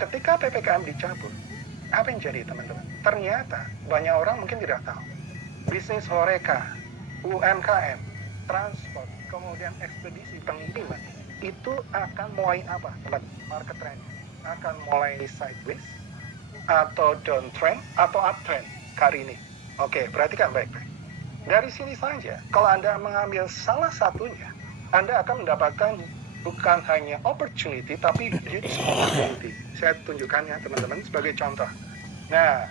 Ketika PPKM dicabut, apa yang jadi teman-teman? Ternyata banyak orang mungkin tidak tahu. Bisnis horeca, UMKM, transport, kemudian ekspedisi pengiriman, itu akan mulai apa, teman? Market trend akan mulai sideways, atau downtrend, atau uptrend kali ini. Oke, perhatikan baik-baik. Dari sini saja, kalau Anda mengambil salah satunya, Anda akan mendapatkan bukan hanya opportunity, tapi huge opportunity. Saya tunjukkan ya teman-teman sebagai contoh. Nah,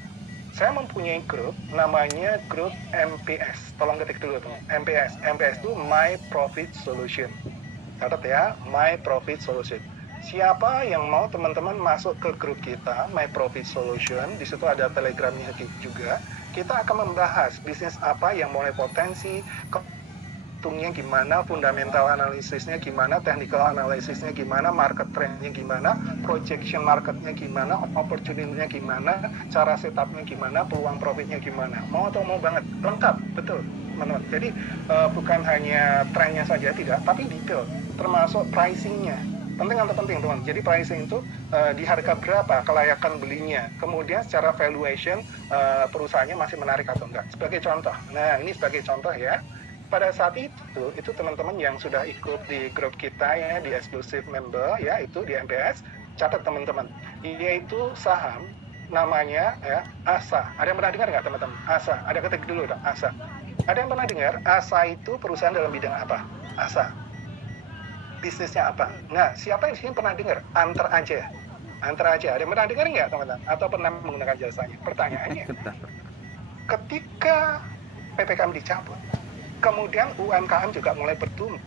saya mempunyai grup, namanya grup MPS. Tolong ketik dulu teman. MPS. MPS itu My Profit Solution. Catat ya, My Profit Solution. Siapa yang mau teman-teman masuk ke grup kita, My Profit Solution, di situ ada telegramnya juga. Kita akan membahas bisnis apa yang mulai potensi, untungnya gimana, fundamental analisisnya gimana, technical analisisnya gimana, market trendnya gimana, projection marketnya gimana, opportunity-nya gimana, cara setupnya gimana, peluang profitnya gimana. Mau atau mau banget, lengkap, betul teman-teman. Jadi bukan hanya trennya saja, tidak, tapi detail, termasuk pricing-nya. Penting atau penting teman. Jadi pricing itu di harga berapa, kelayakan belinya, kemudian secara valuation perusahaannya masih menarik atau enggak. Sebagai contoh. Nah, ini sebagai contoh ya. Pada saat itu teman-teman yang sudah ikut di grup kita ya, di exclusive member ya, itu di MPS, catat teman-teman, yaitu saham namanya ya ASA. Ada yang pernah dengar nggak teman-teman? ASA. Ada ketik dulu dong, ASA. Ada yang pernah dengar ASA itu perusahaan dalam bidang apa? ASA. Bisnisnya apa? Nah, siapa yang di sini pernah dengar? Antar aja. Antar aja. Ada yang pernah dengar nggak teman-teman? Atau pernah menggunakan jasanya? Pertanyaannya, ketika PPKM dicabut, kemudian UMKM juga mulai bertumbuh,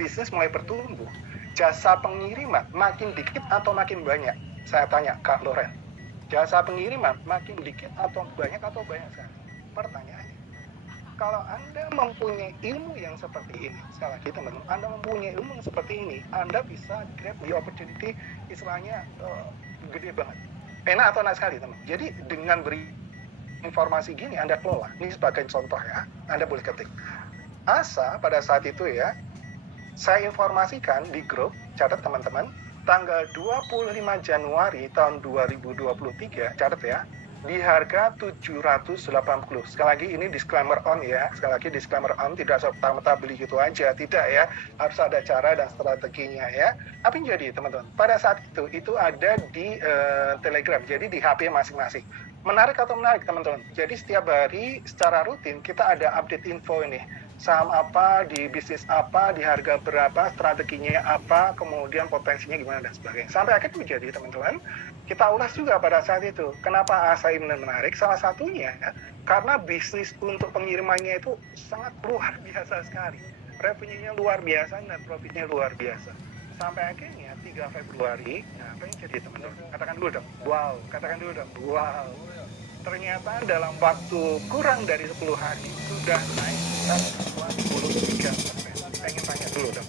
bisnis mulai bertumbuh, jasa pengiriman makin dikit atau makin banyak? Saya tanya Kak Loren, jasa pengiriman makin dikit atau banyak sekali? Pertanyaannya, kalau Anda mempunyai ilmu yang seperti ini, sekali lagi teman-teman, Anda mempunyai ilmu yang seperti ini, Anda bisa grab the opportunity, istilahnya gede banget. Enak atau enak sekali teman. Jadi dengan beri informasi gini Anda kelola. Ini sebagai contoh ya, Anda boleh ketik. ASA pada saat itu ya, saya informasikan di grup, catat teman-teman, tanggal 25 Januari tahun 2023, catat ya, di harga 780. Sekali lagi ini disclaimer on ya, sekali lagi disclaimer on, tidak serta-merta beli gitu aja, tidak ya, harus ada cara dan strateginya ya. Apa yang jadi teman-teman? Pada saat itu ada di Telegram, jadi di HP masing-masing. Menarik atau menarik teman-teman? Jadi setiap hari secara rutin kita ada update info ini. Saham apa, di bisnis apa, di harga berapa, strateginya apa, kemudian potensinya gimana dan sebagainya. Sampai akhirnya jadi teman-teman, kita ulas juga pada saat itu. Kenapa ASA ini menarik? Salah satunya karena bisnis untuk pengirimannya itu sangat luar biasa sekali. Revenue-nya luar biasa dan profitnya luar biasa. Sampai akhirnya 3 Februari, nah apa yang jadi teman-teman? Katakan dulu dong, wow. Katakan dulu dong, wow. Ternyata dalam waktu kurang dari 10 hari sudah naik 23%. Saya ingin tanya dulu dong.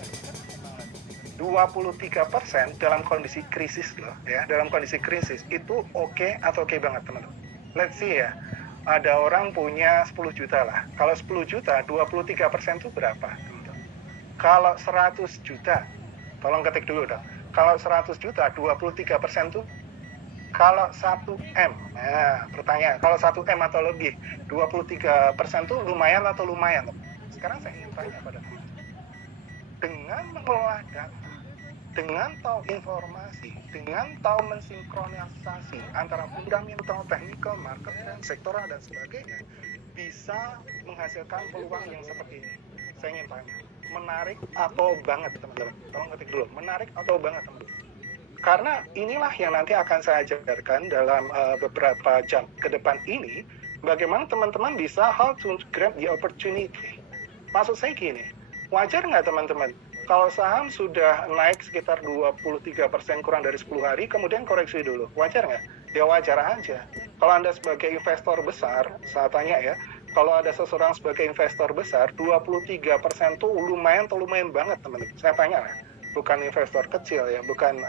23% dalam kondisi krisis loh ya, dalam kondisi krisis itu oke atau oke banget teman-teman. Let's see ya, ada orang punya 10 juta lah. Kalau 10 juta, 23% itu berapa teman-teman? Kalau 100 juta, tolong ketik dulu dong. Kalau 100 juta, 23% itu kalau 1M, nah pertanyaan, kalau 1M atau lebih, 23% itu lumayan atau lumayan? Sekarang saya ingin tanya pada teman-teman, dengan mengelola data, dengan tahu informasi, dengan tahu mensinkronisasi antara fundamental, technical, market trend, sektoral, dan sebagainya, bisa menghasilkan peluang yang seperti ini. Saya ingin tanya, menarik atau banget teman-teman? Tolong ketik dulu, menarik atau banget teman-teman? Karena inilah yang nanti akan saya ajarkan dalam beberapa jam ke depan ini, bagaimana teman-teman bisa how to grab the opportunity. Maksud saya gini, wajar nggak teman-teman, kalau saham sudah naik sekitar 23% kurang dari 10 hari, kemudian koreksi dulu, wajar nggak? Ya wajar aja. Kalau Anda sebagai investor besar, saya tanya ya, kalau ada seseorang sebagai investor besar, 23% tuh lumayan atau lumayan banget teman-teman. Saya tanya lah, bukan investor kecil ya, bukan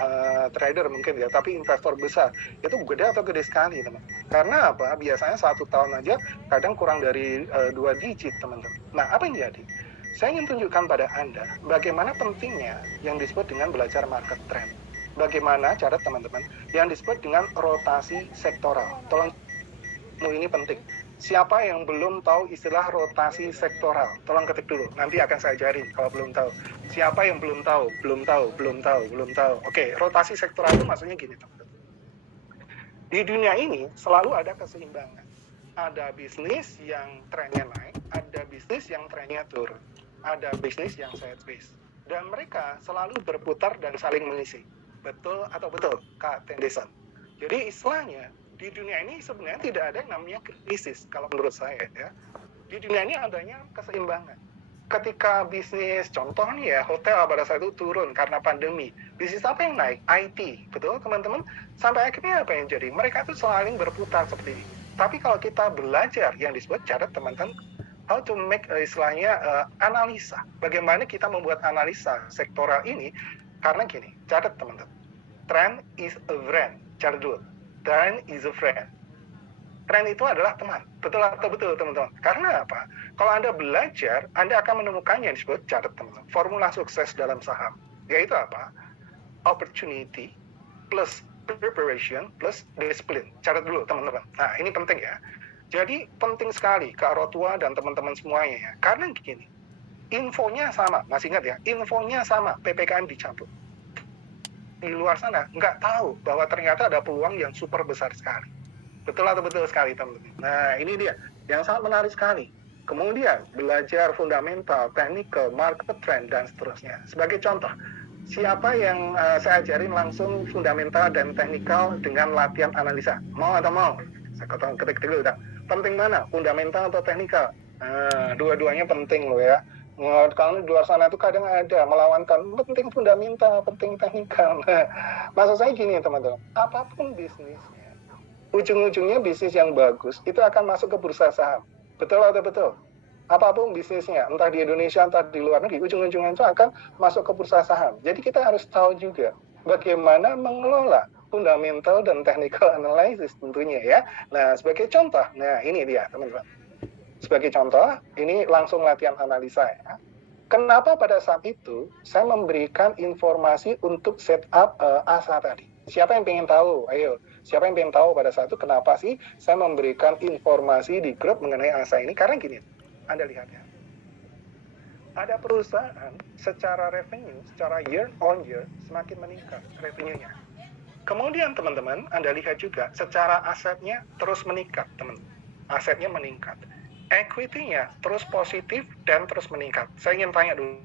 trader mungkin ya, tapi investor besar. Itu gede atau gede sekali teman. Karena apa? Biasanya 1 tahun aja kadang kurang dari 2 digit teman-teman. Nah apa yang jadi? Saya ingin tunjukkan pada Anda bagaimana pentingnya yang disebut dengan belajar market trend. bagaimana cara teman-teman yang disebut dengan rotasi sektoral. Tolong, ini penting. Siapa yang belum tahu istilah rotasi sektoral? Tolong ketik dulu, nanti akan saya ajarin kalau belum tahu. Siapa yang belum tahu? Belum tahu, belum tahu, belum tahu. Oke, rotasi sektoral itu maksudnya gini, teman-teman. Di dunia ini selalu ada keseimbangan. Ada bisnis yang trennya naik, ada bisnis yang trennya turun. Ada bisnis yang sideways. Dan mereka selalu berputar dan saling mengisi. Betul atau betul, Kak Tendesan? Jadi istilahnya, di dunia ini sebenarnya tidak ada yang namanya krisis, kalau menurut saya ya. Di dunia ini adanya keseimbangan. Ketika bisnis, contoh nih ya, hotel pada saat itu turun karena pandemi. Bisnis apa yang naik? IT, betul teman-teman? Sampai akhirnya apa yang jadi? Mereka itu selalu berputar seperti ini. Tapi kalau kita belajar yang disebut cara teman-teman, how to make istilahnya analisa. Bagaimana kita membuat analisa sektoral ini? Karena gini, catat teman-teman. Trend is a friend. Catat dulu. Trend is a friend. Tren itu adalah teman. Betul atau betul, teman-teman? Karena apa? Kalau Anda belajar, Anda akan menemukan yang disebut, catat teman-teman, formula sukses dalam saham. Yaitu apa? Opportunity plus preparation plus discipline. Catat dulu, teman-teman. Nah, ini penting ya. Jadi, penting sekali ke orang tua dan teman-teman semuanya ya. Karena gini, infonya sama. Masih ingat ya? Infonya sama, PPKM dicabut. Di luar sana, nggak tahu bahwa ternyata ada peluang yang super besar sekali. Betul atau betul sekali, teman-teman? Nah, ini dia yang sangat menarik sekali. Kemudian, belajar fundamental, technical, market trend, dan seterusnya. Sebagai contoh, siapa yang saya ajarin langsung fundamental dan technical dengan latihan analisa? Mau atau mau? Saya ketik dulu. Penting mana? Fundamental atau technical? Dua-duanya penting loh ya. Kalau di luar sana itu kadang ada melawankan penting fundamental, penting technical. Maksud saya gini, teman-teman. Apapun bisnisnya, ujung-ujungnya bisnis yang bagus itu akan masuk ke bursa saham. Betul atau betul? Apapun bisnisnya, entah di Indonesia, entah di luar negeri, ujung-ujungnya itu akan masuk ke bursa saham. Jadi kita harus tahu juga bagaimana mengelola fundamental dan technical analysis tentunya ya. Nah, sebagai contoh, nah ini dia teman-teman. Sebagai contoh, ini langsung latihan analisa ya. Kenapa pada saat itu saya memberikan informasi untuk setup ASA tadi? Siapa yang pengen tahu? Ayo, siapa yang pengen tahu pada saat itu kenapa sih saya memberikan informasi di grup mengenai ASA ini? Karena gini, Anda lihat ya. Ada perusahaan secara revenue, secara year on year semakin meningkat revenue-nya. Kemudian teman-teman, Anda lihat juga secara asetnya terus meningkat, teman-teman. Asetnya meningkat. Equity-nya terus positif dan terus meningkat. Saya ingin tanya dulu,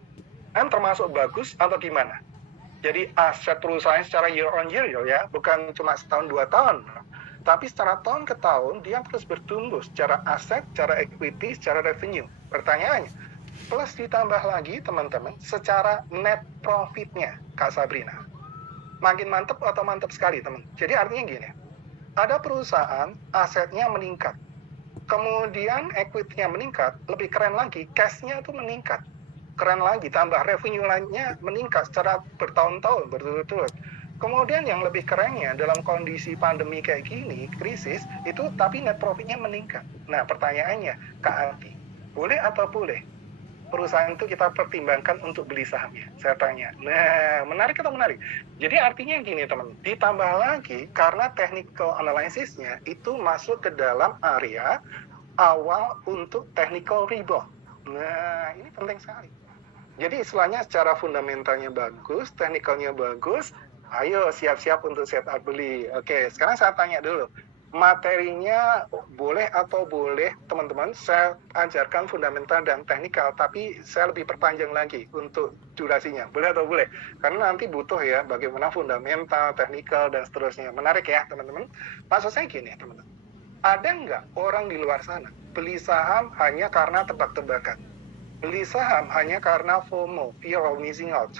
kan termasuk bagus atau gimana? Jadi aset perusahaan secara year on year ya, bukan cuma setahun 2 tahun, tapi secara tahun ke tahun dia terus bertumbuh secara aset, secara equity, secara revenue. Pertanyaannya, plus ditambah lagi teman-teman, secara net profit-nya, Kak Sabrina. Makin mantep atau mantep sekali teman. Jadi artinya gini, ada perusahaan asetnya meningkat, kemudian equity-nya meningkat, lebih keren lagi, cash-nya itu meningkat, keren lagi, tambah revenue-nya meningkat secara bertahun-tahun, berturut-turut. Kemudian yang lebih kerennya, dalam kondisi pandemi kayak gini, krisis, itu tapi net profit-nya meningkat. Nah, pertanyaannya, Kak Arti, boleh atau boleh perusahaan itu kita pertimbangkan untuk beli sahamnya? Saya tanya. Nah, menarik atau menarik? Jadi artinya gini teman, ditambah lagi karena technical analysis-nya itu masuk ke dalam area awal untuk technical rebound. Nah, ini penting sekali. Jadi istilahnya secara fundamentalnya bagus, technicalnya bagus, ayo siap-siap untuk setup beli. Oke, sekarang saya tanya dulu, materinya boleh atau boleh teman-teman saya ajarkan fundamental dan teknikal, tapi saya lebih perpanjang lagi untuk durasinya, boleh atau boleh? Karena nanti butuh ya bagaimana fundamental, teknikal dan seterusnya. Menarik ya teman-teman. Maksud saya gini teman-teman, ada nggak orang di luar sana beli saham hanya karena tebak-tebakan, beli saham hanya karena FOMO, fear of missing out,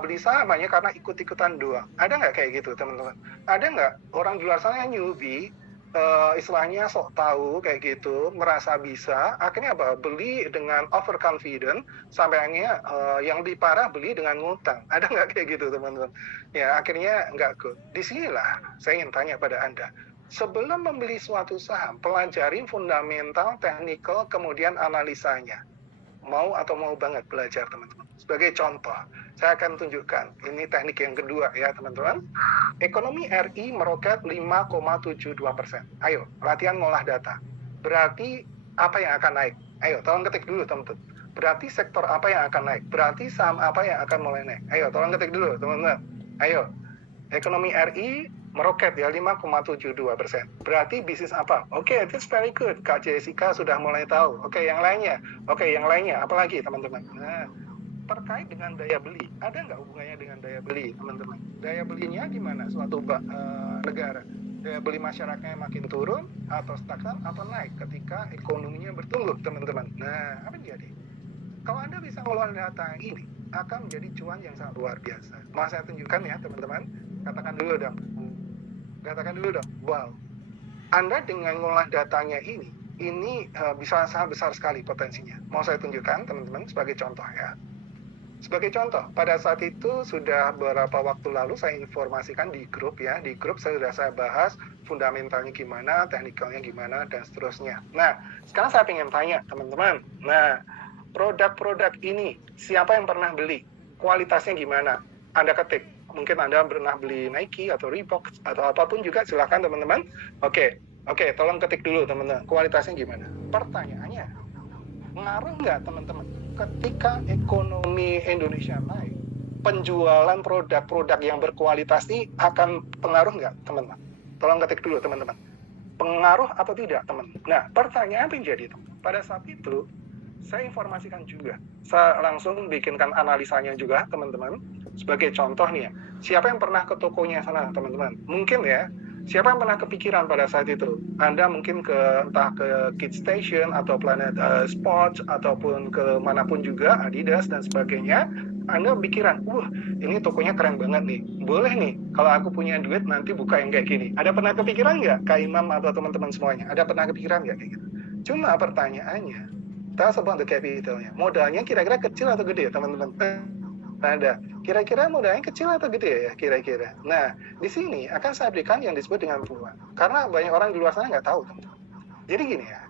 beli saham hanya karena ikut-ikutan doang? Ada nggak kayak gitu teman-teman? Ada nggak orang di luar sana yang newbie, istilahnya sok tahu kayak gitu, merasa bisa, akhirnya apa? Beli dengan overconfident, sampai akhirnya yang lebih parah beli dengan ngutang. Ada nggak kayak gitu teman-teman? Ya akhirnya nggak good. Disinilah saya ingin tanya pada Anda. Sebelum membeli suatu saham, pelajari fundamental, technical, kemudian analisanya. Mau atau mau banget belajar teman-teman. Sebagai contoh, Saya akan tunjukkan. Ini teknik yang kedua ya teman-teman. Ekonomi RI meroket 5,72%. Ayo, latihan ngolah data. Berarti apa yang akan naik? Ayo, tolong ketik dulu teman-teman. Berarti sektor apa yang akan naik? Berarti saham apa yang akan mulai naik? Ayo, tolong ketik dulu teman-teman. Ayo, ekonomi RI meroket ya 5,72%. Berarti bisnis apa? Oke, that's very good. Kak Jessica sudah mulai tahu. Oke, yang lainnya. Oke, yang lainnya. Apalagi teman-teman? Nah, terkait dengan daya beli, ada nggak hubungannya dengan daya beli, teman-teman? Daya belinya gimana suatu negara? Daya beli masyarakatnya makin turun, atau stagnan, atau naik ketika ekonominya bertumbuh, teman-teman. Nah, apa yang jadi? Kalau Anda bisa mengelola data ini, akan menjadi cuan yang sangat luar biasa. Mau saya tunjukkan ya, teman-teman? Katakan dulu dong. Katakan dulu dong. Wow. Anda dengan mengolah datanya ini bisa sangat besar sekali potensinya. Mau saya tunjukkan, teman-teman, sebagai contoh ya. Sebagai contoh, pada saat itu sudah beberapa waktu lalu saya informasikan di grup ya, di grup sudah saya bahas fundamentalnya gimana, teknikalnya gimana, dan seterusnya. Nah, sekarang saya ingin tanya teman-teman, nah produk-produk ini siapa yang pernah beli? Kualitasnya gimana? Anda ketik, mungkin Anda pernah beli Nike atau Reebok atau apapun juga, silakan teman-teman. Oke, tolong ketik dulu teman-teman, kualitasnya gimana? Pertanyaannya, ngaruh nggak teman-teman ketika ekonomi Indonesia naik, penjualan produk-produk yang berkualitas ini akan pengaruh nggak teman-teman? Tolong ketik dulu teman-teman, pengaruh atau tidak teman? Nah, pertanyaan yang jadi pada saat itu saya informasikan juga, saya langsung bikinkan analisanya juga teman-teman. Sebagai contoh nih ya, siapa yang pernah ke tokonya sana teman-teman? Mungkin ya, siapa yang pernah kepikiran pada saat itu? Anda mungkin entah ke Kid Station atau Planet Sports ataupun ke manapun juga, Adidas dan sebagainya. Anda pikiran, ini tokonya keren banget nih. Boleh nih, kalau aku punya duit nanti buka yang kayak gini. Ada pernah kepikiran nggak, Kak Imam atau teman-teman semuanya? Ada pernah kepikiran nggak kayak gitu? Cuma pertanyaannya, kita sebut the capitalnya. Modalnya kira-kira kecil atau gede teman-teman? Ada. Kira-kira modalnya kecil atau gede ya kira-kira. Nah, di sini akan saya berikan yang disebut dengan peluang. Karena banyak orang di luar sana nggak tahu. Jadi gini ya,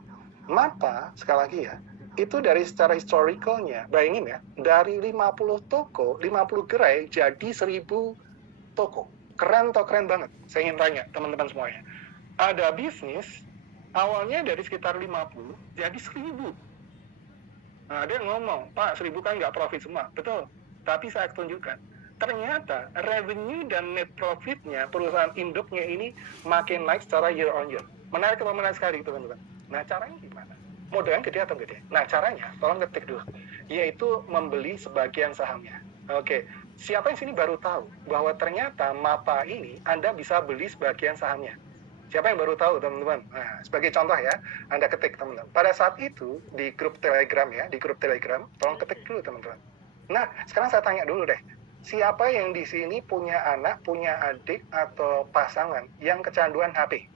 maka sekali lagi ya, itu dari secara historicalnya, bayangin ya, dari 50 toko, 50 gerai jadi 1000 toko. Keren atau keren banget? Saya ingin tanya teman-teman semuanya. Ada bisnis, awalnya dari sekitar 50, jadi 1000. Nah, ada yang ngomong, Pak, 1000 kan nggak profit semua. Betul. Tapi saya tunjukkan, ternyata revenue dan net profitnya perusahaan induknya ini makin naik secara year on year. Menarik sekali teman-teman. Nah, caranya gimana? Modalnya gede atau gede? Nah, caranya, tolong ketik dulu, yaitu membeli sebagian sahamnya. Oke, siapa yang sini baru tahu bahwa ternyata MAPA ini Anda bisa beli sebagian sahamnya? Siapa yang baru tahu teman-teman? Nah, sebagai contoh ya, Anda ketik teman-teman. Pada saat itu di grup Telegram ya, di grup Telegram, tolong ketik dulu teman-teman. Nah, sekarang saya tanya dulu deh. Siapa yang di sini punya anak, punya adik, atau pasangan yang kecanduan HP?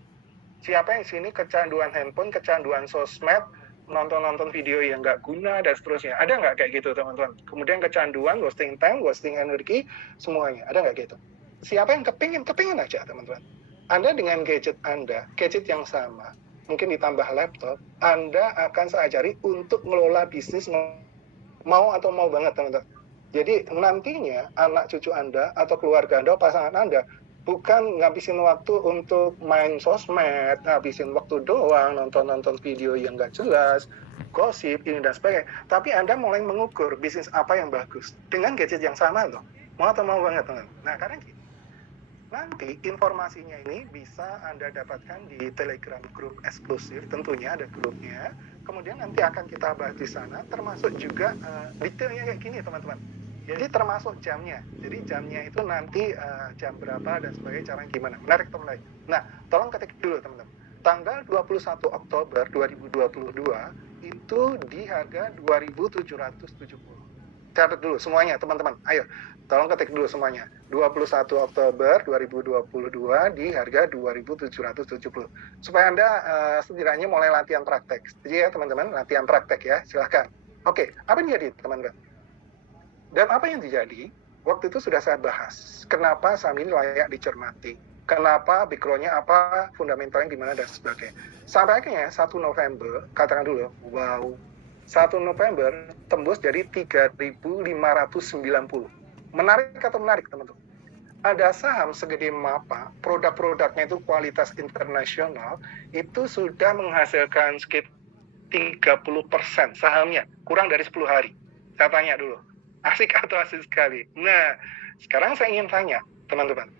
Siapa yang di sini kecanduan handphone, kecanduan sosmed, nonton-nonton video yang nggak guna, dan seterusnya? Ada nggak kayak gitu, teman-teman? Kemudian kecanduan, wasting time, wasting energi, semuanya. Ada nggak gitu? Siapa yang kepingin aja, teman-teman. Anda dengan gadget Anda, gadget yang sama, mungkin ditambah laptop, Anda akan saya ajari untuk mengelola bisnis mau atau mau banget teman-teman. Jadi nantinya anak cucu Anda atau keluarga Anda, pasangan Anda, bukan ngabisin waktu untuk main sosmed, ngabisin waktu doang, nonton video yang nggak jelas, gosip, ini dan sebagainya. Tapi Anda mulai mengukur bisnis apa yang bagus. Dengan gadget yang sama loh. Mau atau mau banget teman. Nah, karena gini. Nanti informasinya ini bisa Anda dapatkan di Telegram grup eksklusif, tentunya ada grupnya. Kemudian nanti akan kita bahas di sana, termasuk juga detailnya kayak gini teman-teman. Jadi termasuk jamnya. Jadi jamnya itu nanti jam berapa dan sebagainya, caranya gimana. Menarik teman-teman. Nah, tolong ketik dulu teman-teman. Tanggal 21 Oktober 2022 itu di harga 2.770. Catat dulu semuanya teman-teman. Ayo, tolong ketik dulu semuanya. 21 Oktober 2022 di harga 2.770. Supaya Anda setidaknya mulai latihan praktek. Jadi ya teman-teman, latihan praktek ya, silahkan. Oke, apa yang jadi teman-teman? Dan apa yang terjadi? Waktu itu sudah saya bahas. Kenapa saham ini layak dicermati? Kenapa background-nya apa, fundamentalnya gimana dan sebagainya. Sampai akhirnya 1 November, katakan dulu, wow, 1 November tembus jadi 3.590. Menarik atau menarik, teman-teman? Ada saham segede MAPA, produk-produknya itu kualitas internasional, itu sudah menghasilkan sekitar 30% sahamnya, kurang dari 10 hari. Saya tanya dulu, asik atau asik sekali? Nah, sekarang saya ingin tanya, teman-teman,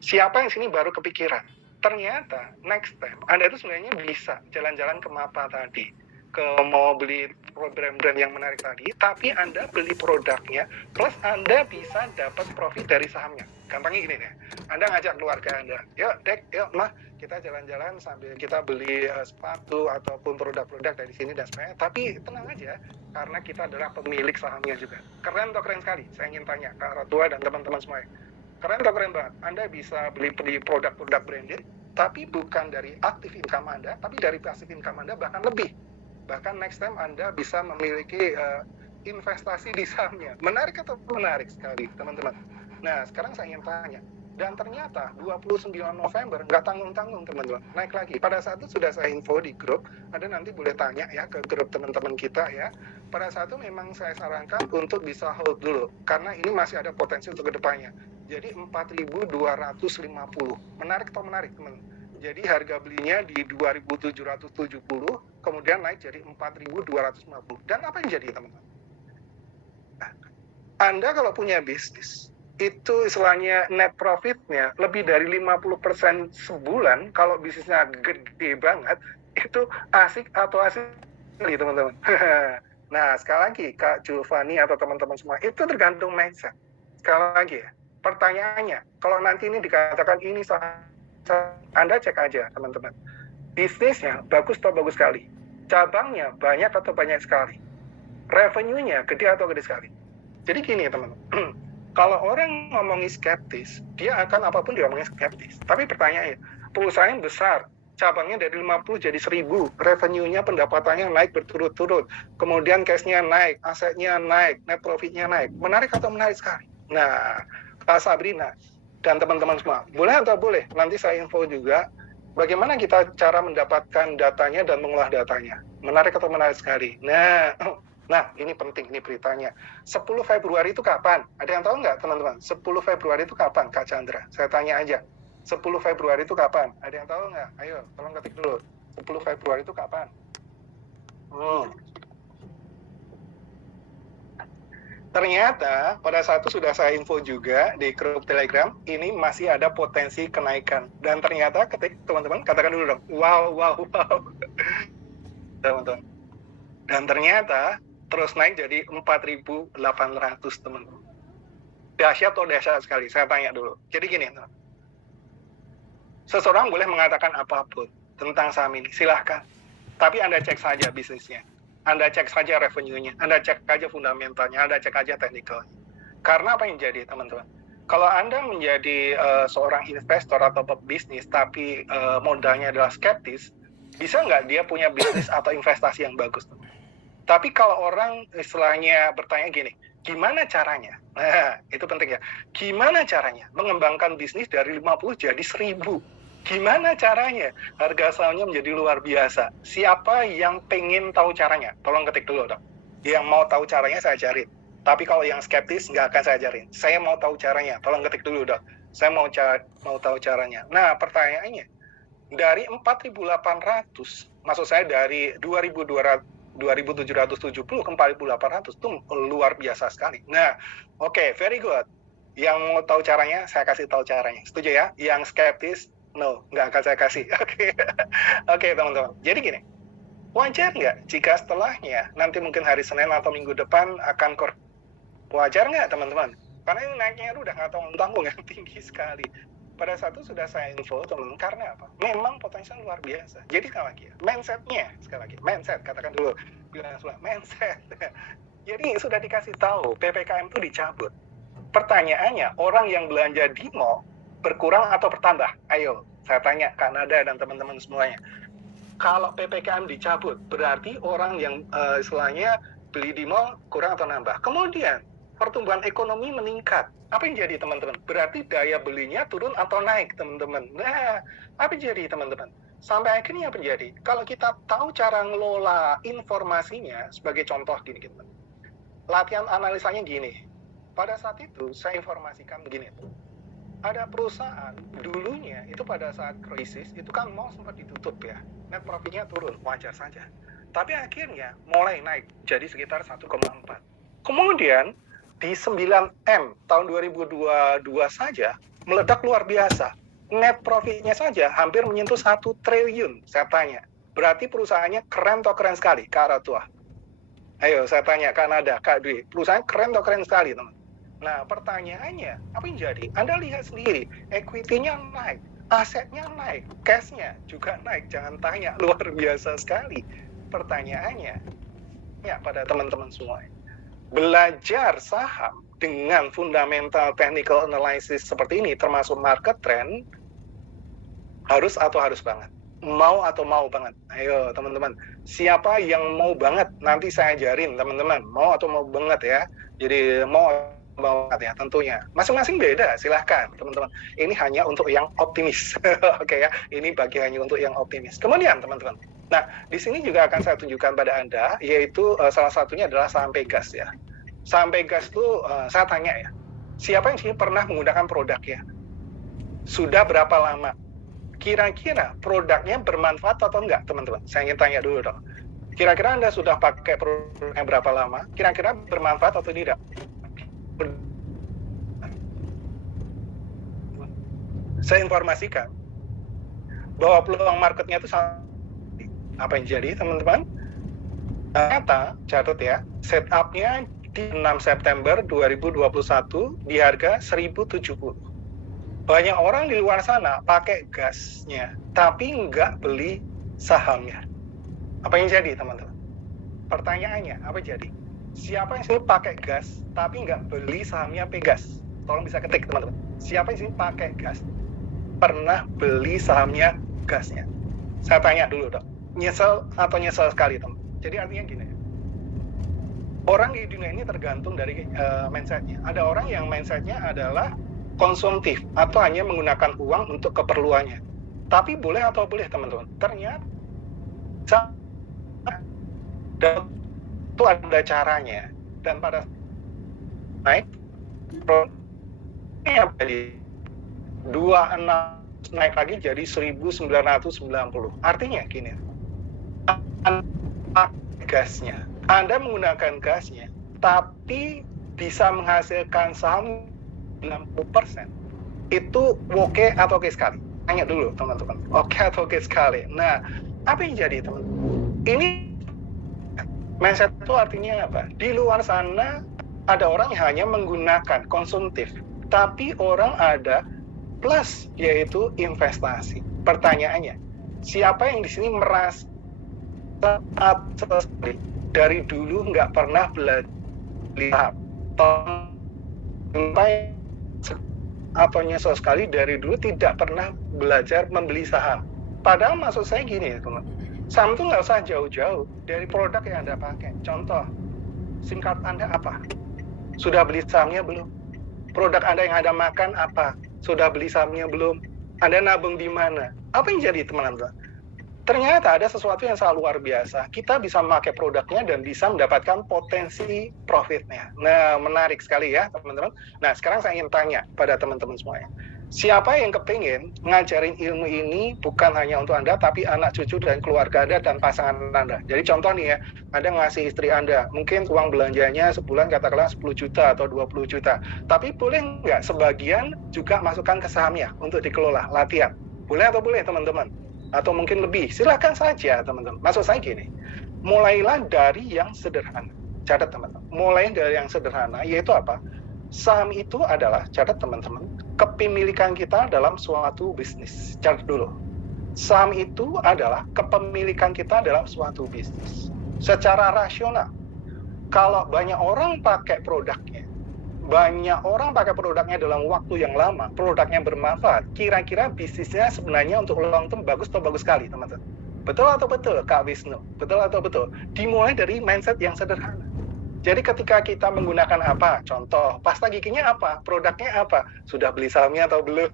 siapa yang sini baru kepikiran? Ternyata next time Anda itu sebenarnya bisa jalan-jalan ke MAPA tadi, ke mau beli brand-brand yang menarik tadi, tapi Anda beli produknya, plus Anda bisa dapat profit dari sahamnya. Gampangnya gini deh, Anda ngajak keluarga Anda, yuk Dek, yuk Mah, kita jalan-jalan sambil kita beli sepatu ataupun produk-produk dari sini dan sebagainya, tapi tenang aja, karena kita adalah pemilik sahamnya juga. Keren atau keren sekali? Saya ingin tanya ke orang tua dan teman-teman semuanya. Keren atau keren banget? Anda bisa beli produk-produk branded, tapi bukan dari aktif income Anda, tapi dari passive income Anda bahkan lebih. Bahkan next time Anda bisa memiliki investasi di sahamnya. Menarik atau menarik sekali, teman-teman? Nah, sekarang saya ingin tanya. Dan ternyata 29 November nggak tanggung-tanggung, teman-teman. Naik lagi. Pada saat itu sudah saya info di grup. Anda nanti boleh tanya ya ke grup teman-teman kita ya. Pada saat itu memang saya sarankan untuk bisa hold dulu. Karena ini masih ada potensi untuk kedepannya. Jadi 4.250. Menarik atau menarik, teman-teman? Jadi harga belinya di 2.770, kemudian naik jadi 4.250. Dan apa yang jadi, teman-teman? Anda kalau punya bisnis, itu istilahnya net profitnya lebih dari 50% sebulan, kalau bisnisnya gede banget, itu asik atau asik, teman-teman. Nah, sekali lagi, Kak Giovanni atau teman-teman semua, itu tergantung mindset. Sekali lagi ya, pertanyaannya, kalau nanti ini dikatakan ini Anda cek aja, teman-teman. Bisnisnya bagus atau bagus sekali? Cabangnya banyak atau banyak sekali? Revenue-nya gede atau gede sekali? Jadi gini, teman-teman. Kalau orang ngomongin skeptis, dia akan apapun diomongin skeptis. Tapi pertanyaannya, perusahaan besar, cabangnya dari 50 jadi 1000, revenue-nya, pendapatannya naik berturut-turut, kemudian cash-nya naik, asetnya naik, net profit-nya naik. Menarik atau menarik sekali? Nah, Kak Sabrina dan teman-teman semua, boleh atau boleh? Nanti saya info juga bagaimana kita cara mendapatkan datanya dan mengolah datanya. Menarik atau menarik sekali? Nah, ini penting, ini beritanya. 10 Februari itu kapan? Ada yang tahu nggak, teman-teman? 10 Februari itu kapan, Kak Chandra? Saya tanya aja. 10 Februari itu kapan? Ada yang tahu nggak? Ayo, tolong ketik dulu. 10 Februari itu kapan? Ternyata pada saat itu sudah saya info juga di grup Telegram, ini masih ada potensi kenaikan. Dan ternyata ketik, teman-teman, katakan dulu dong, wow. Teman-teman. Dan ternyata terus naik jadi 4.800, teman-teman. Dahsyat atau dahsyat sekali? Saya tanya dulu. Jadi gini, teman. Seseorang boleh mengatakan apapun tentang saham ini, silahkan. Tapi Anda cek saja bisnisnya. Anda cek saja revenue-nya, Anda cek aja fundamentalnya, Anda cek aja teknikalnya. Karena apa yang jadi, teman-teman? Kalau Anda menjadi seorang investor atau pebisnis, tapi modalnya adalah skeptis, bisa nggak dia punya bisnis atau investasi yang bagus? Tapi kalau orang istilahnya bertanya gini, gimana caranya? Nah, itu penting ya. Gimana caranya mengembangkan bisnis dari 50 jadi 1000? Gimana caranya harga sahamnya menjadi luar biasa? Siapa yang pengen tahu caranya? Tolong ketik dulu dong. Yang mau tahu caranya saya ajarin. Tapi kalau yang skeptis nggak akan saya ajarin. Saya mau tahu caranya. Tolong ketik dulu dong. Saya mau tahu caranya. Nah, pertanyaannya, dari 4.800, maksud saya dari 2.770 ke 4.800 itu luar biasa sekali. Nah, oke, very good. Yang mau tahu caranya, saya kasih tahu caranya. Setuju ya? Yang skeptis, no, nggak akan saya kasih. Oke, teman-teman. Jadi gini, wajar nggak jika setelahnya, nanti mungkin hari Senin atau minggu depan akan wajar nggak, teman-teman? Karena ini naiknya udah nggak tanggung-tanggung, yang tinggi sekali. Pada saat itu sudah saya info, teman-teman, karena apa? Memang potensinya luar biasa. Jadi sekali lagi, mindset, katakan dulu, bilang mindset. Jadi sudah dikasih tahu, PPKM itu dicabut. Pertanyaannya, orang yang belanja di mall berkurang atau bertambah? Ayo, saya tanya Kanada dan teman-teman semuanya. Kalau PPKM dicabut, berarti orang yang istilahnya beli di mall kurang atau nambah. Kemudian, pertumbuhan ekonomi meningkat. Apa yang jadi, teman-teman? Berarti daya belinya turun atau naik, teman-teman. Nah, apa yang jadi, teman-teman? Sampai akhirnya apa yang jadi? Kalau kita tahu cara ngelola informasinya, sebagai contoh gini, latihan analisanya gini. pada saat itu saya informasikan begini, ada perusahaan dulunya itu pada saat krisis itu kan mall sempat ditutup ya, net profitnya turun, wajar saja. Tapi akhirnya mulai naik jadi sekitar 1,4. Kemudian di 9M tahun 2022 saja meledak luar biasa. Net profitnya saja hampir menyentuh 1 triliun. Saya tanya, berarti perusahaannya keren atau keren sekali, Kak Ratua? Ayo saya tanya Kak Nada, Kak Dwi, perusahaan keren atau keren sekali, teman? Nah, pertanyaannya, apa yang jadi? Anda lihat sendiri, equity-nya naik, asetnya naik, cash-nya juga naik. Jangan tanya, luar biasa sekali. Pertanyaannya, ya pada teman-teman semua, belajar saham dengan fundamental technical analysis seperti ini, termasuk market trend, harus banget. Mau atau mau banget. Ayo teman-teman, siapa yang mau banget? Nanti saya ajarin teman-teman, mau atau mau banget ya. Jadi mau banget ya tentunya. Masing-masing beda, silahkan teman-teman. Ini hanya untuk yang optimis. Oke ya, ini bagi hanya untuk yang optimis. Kemudian teman-teman, nah di sini juga akan saya tunjukkan pada Anda, yaitu salah satunya adalah saham Pegas ya. Saham Pegas itu saya tanya ya, siapa yang sini pernah menggunakan produknya? Sudah berapa lama? Kira-kira produknya bermanfaat atau enggak, teman-teman? Saya ingin tanya dulu dong. Kira-kira Anda sudah pakai produknya berapa lama? Kira-kira bermanfaat atau tidak? Saya informasikan bahwa peluang marketnya itu apa yang jadi, teman-teman? Ternyata, catat ya, setupnya di 6 September 2021 di harga 1070. Banyak orang di luar sana pakai gasnya, tapi nggak beli sahamnya. Apa yang jadi, teman-teman? Pertanyaannya, apa jadi? Siapa yang sini pakai gas, tapi nggak beli sahamnya Pegas? Tolong bisa ketik, teman-teman. Siapa yang sini pakai gas, pernah beli sahamnya gasnya? Saya tanya dulu, dong. Nyesel atau nyesel sekali, teman? Jadi artinya gini, orang di dunia ini tergantung dari mindsetnya. Ada orang yang mindsetnya adalah konsumtif atau hanya menggunakan uang untuk keperluannya. Tapi boleh atau boleh, teman-teman? Ternyata dan itu ada caranya, dan pada naik jadi 26 naik lagi jadi 1990. Artinya gini, gasnya, Anda menggunakan gasnya, tapi bisa menghasilkan saham 60%. Itu oke atau oke sekali? Tanya dulu teman-teman, oke atau oke sekali? Nah, apa yang jadi teman-teman? Ini mindset itu artinya apa? Di luar sana ada orang yang hanya menggunakan konsumtif, tapi orang ada plus, yaitu investasi. Pertanyaannya, siapa yang di sini merasa dari dulu nggak pernah belajar atau nyesel sekali dari dulu tidak pernah belajar membeli saham? Padahal maksud saya gini, teman. Saham itu nggak usah jauh-jauh dari produk yang Anda pakai. Contoh, SIM card Anda apa? Sudah beli sahamnya belum? Produk Anda yang Anda makan apa? Sudah beli sahamnya belum? Anda nabung di mana? Apa yang jadi, teman-teman? Ternyata ada sesuatu yang sangat luar biasa. Kita bisa memakai produknya dan bisa mendapatkan potensi profitnya. Nah, menarik sekali ya, teman-teman. Nah, sekarang saya ingin tanya pada teman-teman semuanya. Siapa yang kepingin ngajarin ilmu ini bukan hanya untuk Anda, tapi anak cucu dan keluarga Anda dan pasangan Anda? Jadi contoh nih ya, Anda ngasih istri Anda, mungkin uang belanjanya sebulan katakanlah 10 juta atau 20 juta. Tapi boleh nggak sebagian juga masukkan ke sahamnya untuk dikelola, latihan? Boleh atau boleh, teman-teman? Atau mungkin lebih, silakan saja teman-teman. Maksud saya gini, mulailah dari yang sederhana. Catat teman-teman, mulai dari yang sederhana, yaitu apa? Saham itu adalah, catat teman-teman, kepemilikan kita dalam suatu bisnis. Catat dulu, saham itu adalah kepemilikan kita dalam suatu bisnis. Secara rasional, kalau banyak orang pakai produknya, banyak orang pakai produknya dalam waktu yang lama, produknya bermanfaat, kira-kira bisnisnya sebenarnya untuk long term bagus atau bagus sekali, teman-teman? Betul atau betul, Kak Wisnu? Betul atau betul? Dimulai dari mindset yang sederhana. Jadi ketika kita menggunakan apa? Contoh, pasta giginya apa? Produknya apa? Sudah beli sahamnya atau belum?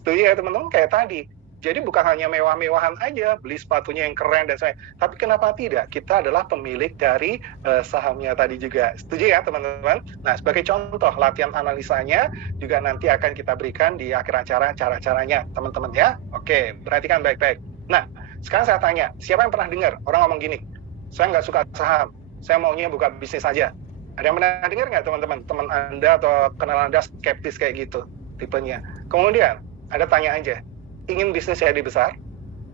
Setuju ya teman-teman? Kayak tadi, Jadi bukan hanya mewah-mewahan aja, beli sepatunya yang keren dan sebagainya. Tapi kenapa tidak? Kita adalah pemilik dari sahamnya tadi juga. Setuju ya teman-teman? Nah, sebagai contoh latihan analisanya juga nanti akan kita berikan di akhir acara cara-caranya teman-teman ya. Oke, perhatikan baik-baik. Nah, sekarang saya tanya, siapa yang pernah dengar orang ngomong gini? Saya nggak suka saham, saya maunya buka bisnis aja. Ada yang pernah dengar nggak teman-teman? Teman Anda atau kenal Anda skeptis kayak gitu tipenya. Kemudian ada tanya aja, ingin bisnis jadi besar,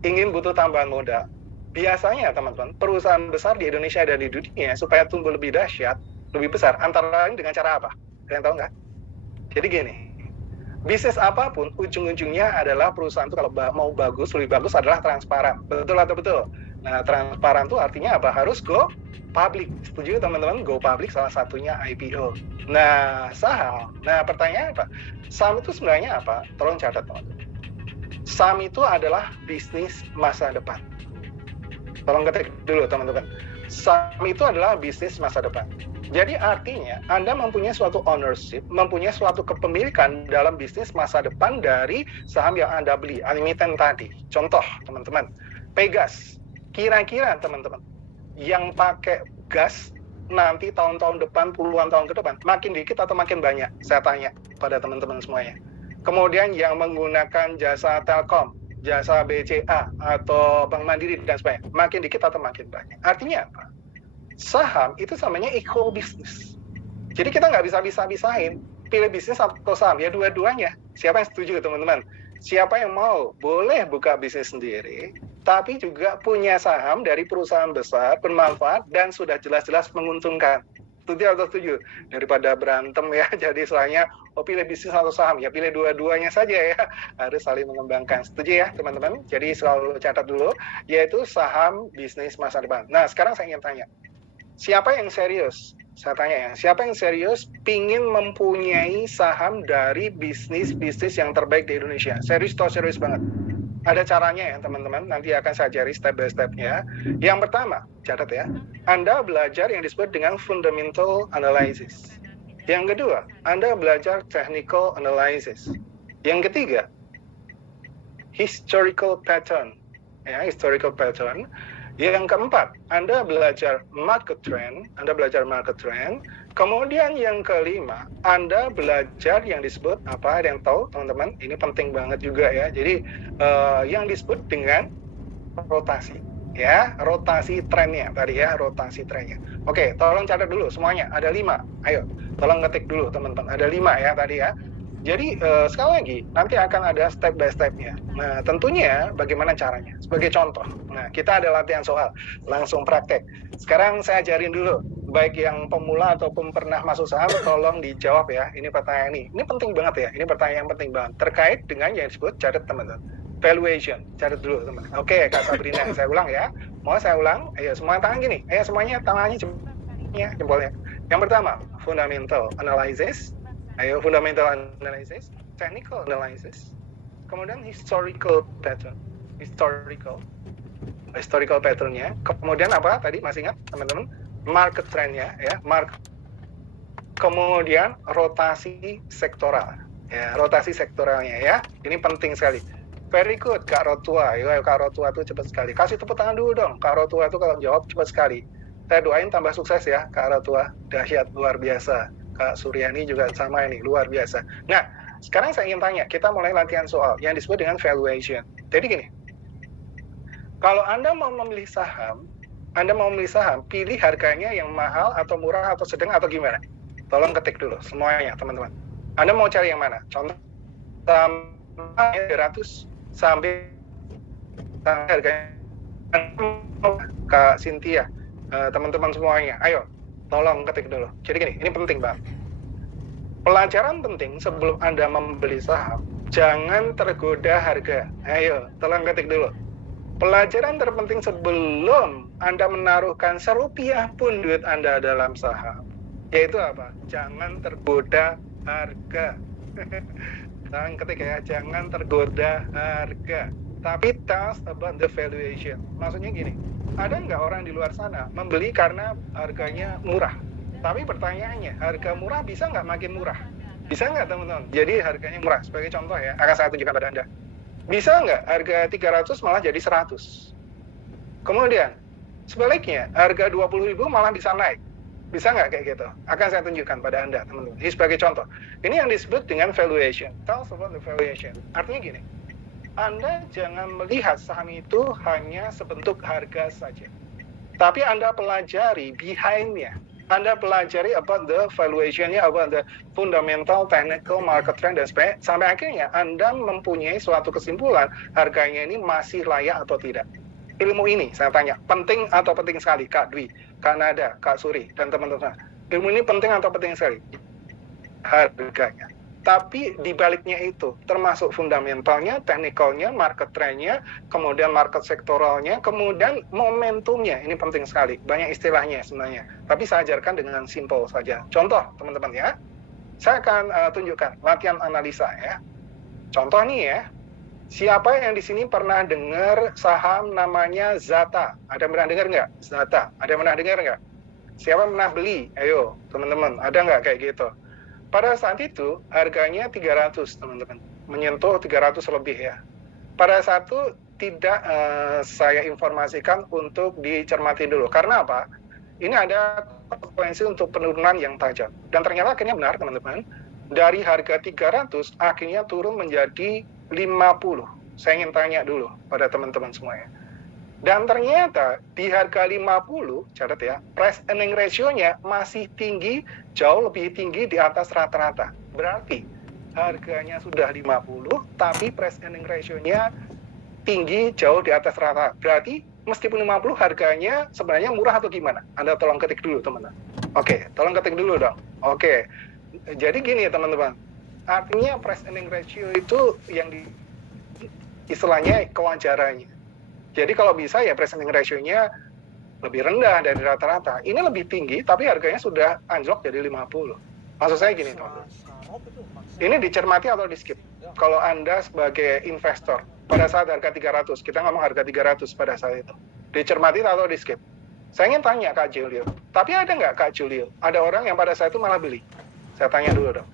ingin butuh tambahan modal. Biasanya teman-teman, perusahaan besar di Indonesia dan di dunia supaya tumbuh lebih dahsyat, lebih besar, antara lain dengan cara apa? Ada yang tahu nggak? Jadi gini, bisnis apapun ujung-ujungnya adalah perusahaan itu kalau mau bagus, lebih bagus adalah transparan. Betul atau betul? Nah, transparan itu artinya apa? Harus go public. Setuju teman-teman? Go public salah satunya IPO. Nah, saham. Nah, pertanyaan apa? Saham itu sebenarnya apa? Tolong catat teman-teman. Saham itu adalah bisnis masa depan. Tolong ketik dulu teman-teman. Saham itu adalah bisnis masa depan. Jadi artinya Anda mempunyai suatu ownership, mempunyai suatu kepemilikan dalam bisnis masa depan dari saham yang Anda beli, emiten tadi. Contoh teman-teman, Pegas. Kira-kira teman-teman, yang pakai gas nanti tahun-tahun depan, puluhan tahun ke depan, makin dikit atau makin banyak? Saya tanya pada teman-teman semuanya. Kemudian yang menggunakan jasa Telkom, jasa BCA, atau Bank Mandiri, dan sebagainya, makin dikit atau makin banyak? Artinya apa? Saham itu namanya equal business. Jadi kita nggak bisa bisa-bisain, pilih bisnis atau saham, ya dua-duanya. Siapa yang setuju teman-teman? Siapa yang mau boleh buka bisnis sendiri, tapi juga punya saham dari perusahaan besar, bermanfaat, dan sudah jelas-jelas menguntungkan. Setuju atau setuju? Daripada berantem ya, jadi soalnya, pilih bisnis atau saham, ya pilih dua-duanya saja ya, harus saling mengembangkan. Setuju ya teman-teman? Jadi selalu catat dulu, yaitu saham bisnis masa depan. Nah, sekarang saya ingin tanya, siapa yang serius? Saya tanya ya, siapa yang serius pingin mempunyai saham dari bisnis-bisnis yang terbaik di Indonesia? Serius atau serius banget? Ada caranya ya teman-teman, nanti akan saya ajari step by step-nya. Yang pertama, catat ya, Anda belajar yang disebut dengan fundamental analysis. Yang kedua, Anda belajar technical analysis. Yang ketiga, historical pattern. Ya, historical pattern. Yang keempat, Anda belajar market trend, Kemudian yang kelima, Anda belajar yang disebut apa? Ada yang tahu, teman-teman? Ini penting banget juga ya. Jadi yang disebut dengan rotasi, ya, rotasi trennya tadi ya, rotasi trennya. Oke, tolong catat dulu semuanya. Ada 5. Ayo, tolong ketik dulu teman-teman. Ada 5 ya tadi ya. Jadi sekali lagi nanti akan ada step by step-nya. Nah, tentunya bagaimana caranya? Sebagai contoh, nah kita ada latihan soal, langsung praktek. Sekarang saya ajarin dulu, baik yang pemula ataupun pernah masuk saham, tolong dijawab ya. Ini pertanyaan ini. Ini penting banget ya. Ini pertanyaan yang penting banget terkait dengan yang disebut, catat teman-teman. Valuation, catat dulu teman. Oke, Kak Sabrina, saya ulang ya. Mau saya ulang? Ayo semua tangan gini. Ayo semuanya tangannya jempolnya. Yang pertama, fundamental analysis. Ayo, fundamental analysis, technical analysis, kemudian historical pattern, historical patternnya, kemudian apa tadi masih ingat teman-teman? Market trendnya ya, kemudian rotasi sektoral, ya rotasi sektoralnya ya, ini penting sekali. Very good Kak Rotua, ya Kak Rotua tuh cepat sekali. Kasih tepuk tangan dulu dong, Kak Rotua tuh kalau jawab cepat sekali. Saya doain tambah sukses ya Kak Rotua, dahsyat luar biasa. Kak Suryani juga sama ini, luar biasa. Nah, sekarang saya ingin tanya, kita mulai latihan soal yang disebut dengan valuation. Jadi gini, kalau Anda mau memilih saham, pilih harganya yang mahal atau murah atau sedang atau gimana? Tolong ketik dulu semuanya, teman-teman. Anda mau cari yang mana? Contoh, saham 300 sampai harganya Kak Cynthia, teman-teman semuanya, ayo. Tolong ketik dulu. Jadi gini, ini penting banget. Pelajaran penting sebelum Anda membeli saham, jangan tergoda harga. Ayo, tolong ketik dulu. Pelajaran terpenting sebelum Anda menaruhkan serupiah pun duit Anda dalam saham, yaitu apa? Jangan tergoda harga. Tolong ketik ya, jangan tergoda harga. Tapi task about the valuation. Maksudnya gini, ada nggak orang di luar sana membeli karena harganya murah? Tapi pertanyaannya, harga murah bisa nggak makin murah? Bisa nggak teman-teman? Jadi harganya murah. Sebagai contoh ya, akan saya tunjukkan pada Anda. Bisa nggak harga 300 malah jadi 100? Kemudian, sebaliknya, harga 20.000 malah bisa naik. Bisa nggak kayak gitu? Akan saya tunjukkan pada Anda, teman-teman. Ini sebagai contoh. Ini yang disebut dengan valuation. Tell us about the valuation. Artinya gini, Anda jangan melihat saham itu hanya sebentuk harga saja. Tapi Anda pelajari behind-nya. Anda pelajari about the valuation-nya, about the fundamental, technical, market trend, dan sebagainya. Sampai akhirnya Anda mempunyai suatu kesimpulan harganya ini masih layak atau tidak. Ilmu ini, saya tanya, penting atau penting sekali, Kak Dwi, Kak Nada, Kak Suri, dan teman-teman. Ilmu ini penting atau penting sekali? Harganya. Tapi di baliknya itu, termasuk fundamentalnya, teknikalnya, market trend-nya, kemudian market sektoralnya, kemudian momentumnya. Ini penting sekali. Banyak istilahnya sebenarnya. Tapi saya ajarkan dengan simple saja. Contoh, teman-teman ya. Saya akan tunjukkan latihan analisa ya. Contoh nih ya. Siapa yang di sini pernah dengar saham namanya Zata? Ada yang pernah dengar nggak? Zata. Ada yang pernah dengar nggak? Siapa yang pernah beli? Ayo, teman-teman. Ada nggak kayak gitu? Pada saat itu harganya 300 teman-teman, menyentuh 300 lebih ya. Pada saat itu tidak saya informasikan untuk dicermati dulu. Karena apa? Ini ada konsekuensi untuk penurunan yang tajam. Dan ternyata akhirnya benar teman-teman. Dari harga 300 akhirnya turun menjadi 50. Saya ingin tanya dulu pada teman-teman semuanya. Dan ternyata di harga 50, catat ya, price earning ratio-nya masih tinggi, jauh lebih tinggi di atas rata-rata. Berarti harganya sudah 50, tapi price earning ratio-nya tinggi, jauh di atas rata. Berarti meskipun 50 harganya sebenarnya murah atau gimana? Anda tolong ketik dulu teman-teman. Oke, tolong ketik dulu dong. Oke, jadi gini ya teman-teman. Artinya price earning ratio itu yang istilahnya kewajarannya. Jadi kalau bisa ya price earning ratio-nya lebih rendah dari rata-rata. Ini lebih tinggi, tapi harganya sudah anjlok jadi 50. Maksud saya gini, teman-teman. Ini dicermati atau di-skip? Kalau Anda sebagai investor, pada saat harga 300, kita ngomong harga 300 pada saat itu. Dicermati atau di-skip? Saya ingin tanya Kak Julio, tapi ada nggak Kak Julio? Ada orang yang pada saat itu malah beli? Saya tanya dulu dong.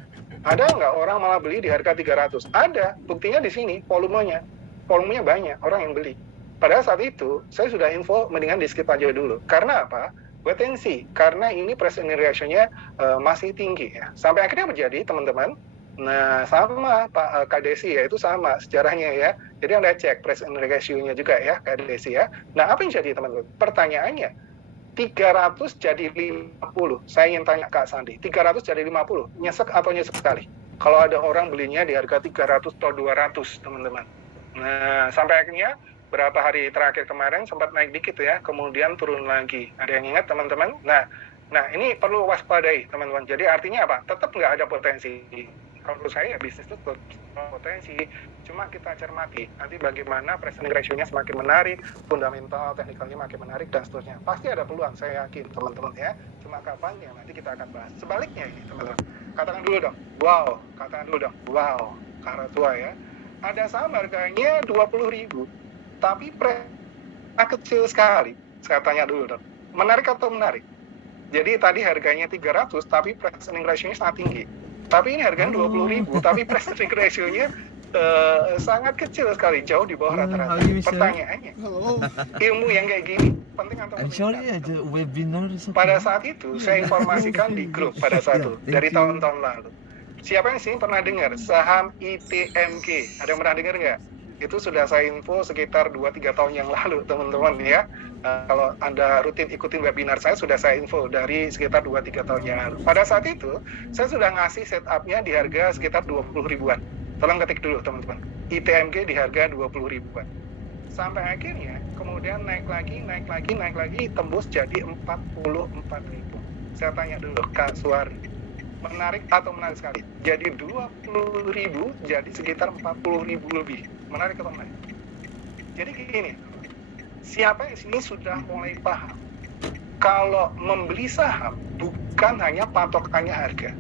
Ada nggak orang malah beli di harga 300? Ada, buktinya di sini, volumenya. Volumenya banyak, orang yang beli. Pada saat itu, saya sudah info mendingan di-skip aja dulu. Karena apa? Wait and see. Karena ini price earning ratio-nya masih tinggi ya. Sampai akhirnya terjadi, teman-teman. Nah, sama Pak Kak Desi ya, itu sama sejarahnya ya. Jadi Anda cek price earning ratio-nya juga ya, Kak Desi ya. Nah, apa yang jadi, teman-teman? Pertanyaannya, 300 jadi 50. Saya ingin tanya Kak Sandi, 300 jadi 50, nyesek atau nyesek sekali? Kalau ada orang belinya di harga 300 atau 200, teman-teman. Nah, sampai akhirnya berapa hari terakhir kemarin sempat naik dikit ya, kemudian turun lagi. Ada yang ingat teman-teman? Nah ini perlu waspadai teman-teman. Jadi artinya apa? Tetap nggak ada potensi. Kalau menurut saya bisnis itu tetap potensi. Cuma kita cermati nanti bagaimana price earning ratio-nya semakin menarik, fundamental, teknikalnya makin menarik dan seterusnya. Pasti ada peluang, saya yakin teman-teman ya. Cuma kapannya nanti kita akan bahas. Sebaliknya ini teman-teman. Katakan dulu dong. Wow. Katakan dulu dong. Wow. Karena tua ya. Ada saham harganya 20.000. Tapi kecil sekali. Saya tanya dulu dong, menarik atau menarik? Jadi tadi harganya 300, tapi price earning ratio-nya sangat tinggi. Tapi ini harganya 20.000, tapi price earning ratio-nya sangat kecil sekali, jauh di bawah rata-rata. Pertanyaannya, ilmu yang kayak gini penting atau penting? Pada saat itu, saya informasikan di grup pada saat itu, dari tahun-tahun lalu. Siapa yang sini pernah dengar saham ITMG? Ada yang pernah dengar nggak? Itu sudah saya info sekitar 2-3 tahun yang lalu teman-teman ya. Kalau Anda rutin ikutin webinar saya, sudah saya info dari sekitar 2-3 tahun yang lalu. Pada saat itu saya sudah ngasih setupnya di harga sekitar 20 ribuan. Tolong ketik dulu teman-teman, ITMG di harga 20 ribuan. Sampai akhirnya kemudian naik lagi tembus jadi 44 ribu. Saya tanya dulu Kak Suari, menarik atau menarik sekali? Jadi 20.000 jadi sekitar 40.000 lebih. Menarik atau menarik? Jadi gini, siapa yang sini sudah mulai paham kalau membeli saham bukan hanya patokannya harga,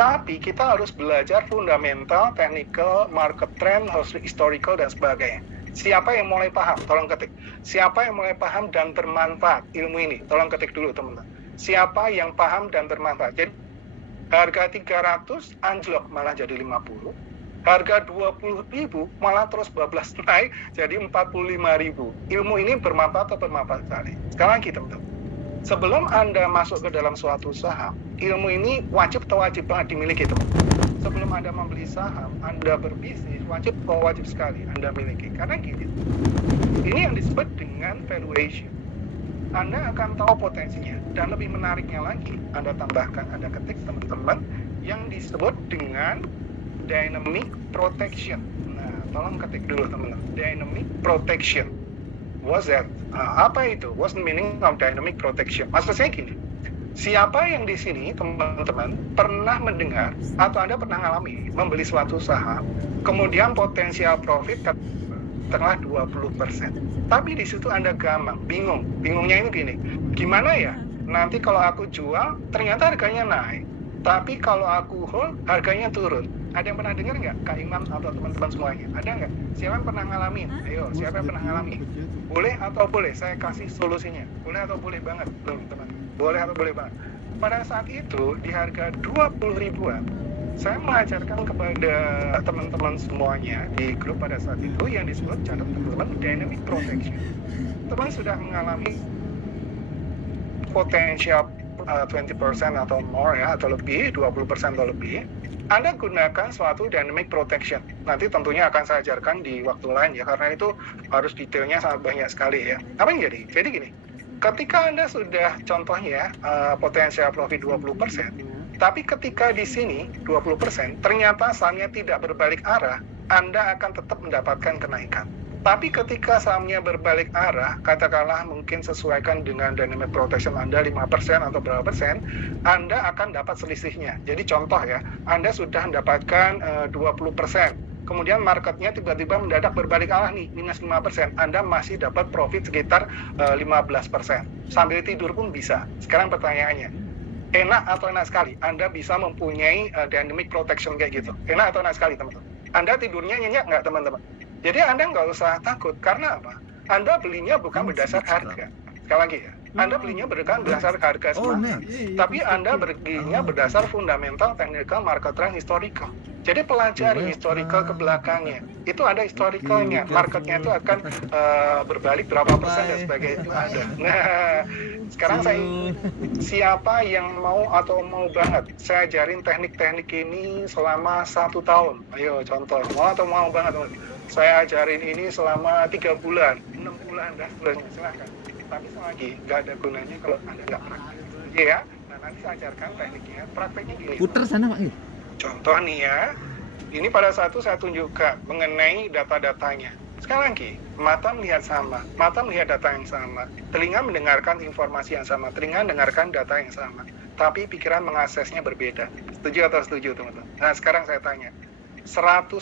tapi kita harus belajar fundamental, technical, market trend, historical dan sebagainya. Siapa yang mulai paham? Tolong ketik. Siapa yang mulai paham dan bermanfaat ilmu ini? Tolong ketik dulu teman-teman. Siapa yang paham dan bermanfaat? Jadi harga 300 anjlok malah jadi 50. Harga 20.000 malah terus bablas naik jadi 45.000. Ilmu ini bermanfaat atau bermanfaat sekali. Sekarang lagi teman-teman, sebelum Anda masuk ke dalam suatu saham, ilmu ini wajib banget dimiliki teman. Sebelum Anda membeli saham, Anda berbisnis, wajib sekali Anda miliki. Karena gini, ini yang disebut dengan valuation. Anda akan tahu potensinya. Dan lebih menariknya lagi, Anda tambahkan, Anda ketik teman-teman, yang disebut dengan dynamic protection. Nah, tolong ketik dulu teman-teman. Dynamic protection. What's that? Apa itu? What's the meaning of dynamic protection? Maksud saya gini, siapa yang di sini teman-teman pernah mendengar atau Anda pernah mengalami membeli suatu saham, kemudian potensial profit katakanlah 20%. Tapi di situ Anda bingung. Bingungnya ini gini, gimana ya? Nanti kalau aku jual, ternyata harganya naik. Tapi kalau aku hold, harganya turun. Ada yang pernah dengar nggak, Kak Imam atau teman-teman semuanya? Ada nggak? Siapa yang pernah ngalamin? Ayo, siapa yang pernah ngalamin? Boleh atau boleh? Saya kasih solusinya. Boleh atau boleh banget, teman-teman? Boleh atau boleh banget? Pada saat itu, di harga 20 ribuan, saya mengajarkan kepada teman-teman semuanya di grup pada saat itu yang disebut catat teman-teman dynamic protection. Teman sudah mengalami potensial 20% atau more ya, atau lebih, 20% atau lebih. Anda gunakan suatu dynamic protection. Nanti tentunya akan saya ajarkan di waktu lain ya, karena itu harus detailnya sangat banyak sekali ya. Apa yang jadi? Jadi gini, ketika Anda sudah contohnya potensial profit 20%, tapi ketika di sini 20%, ternyata sahamnya tidak berbalik arah, Anda akan tetap mendapatkan kenaikan. Tapi ketika sahamnya berbalik arah, katakanlah mungkin sesuaikan dengan dynamic protection Anda 5% atau berapa persen, Anda akan dapat selisihnya. Jadi contoh ya, Anda sudah mendapatkan 20%, kemudian marketnya tiba-tiba mendadak berbalik arah nih, minus 5%, Anda masih dapat profit sekitar 15%. Sambil tidur pun bisa. Sekarang pertanyaannya, enak atau enak sekali Anda bisa mempunyai dynamic protection kayak gitu? Enak atau enak sekali teman-teman? Anda tidurnya nyenyak nggak teman-teman? Jadi Anda nggak usah takut, karena apa? Anda belinya bukan berdasar harga. Sekali lagi ya, Anda belinya berdasar harga semata, tapi Anda belinya berdasar fundamental, technical, market trend, historical. Jadi pelajari historical ke belakangnya. Itu ada historicalnya, marketnya itu akan berbalik berapa persen dan sebagainya itu ada. Nah, sekarang siapa yang mau atau mau banget saya ajarin teknik-teknik ini selama 1 tahun? Ayo contoh, mau atau mau banget? Saya ajarin ini selama 3 bulan, 6 bulan, dan seterusnya, silahkan. Tapi lagi, nggak ada gunanya kalau Anda nggak praktek. Ya, nah nanti saya ajarkan tekniknya, prakteknya gini. Putar sana Pak. Contoh nih ya, ini pada saat itu saya tunjukkan mengenai data-datanya. Sekali lagi, mata melihat sama, mata melihat data yang sama, telinga mendengarkan informasi yang sama, telinga mendengarkan data yang sama, tapi pikiran mengaksesnya berbeda. Setuju atau setuju teman-teman? Nah sekarang saya tanya, 100%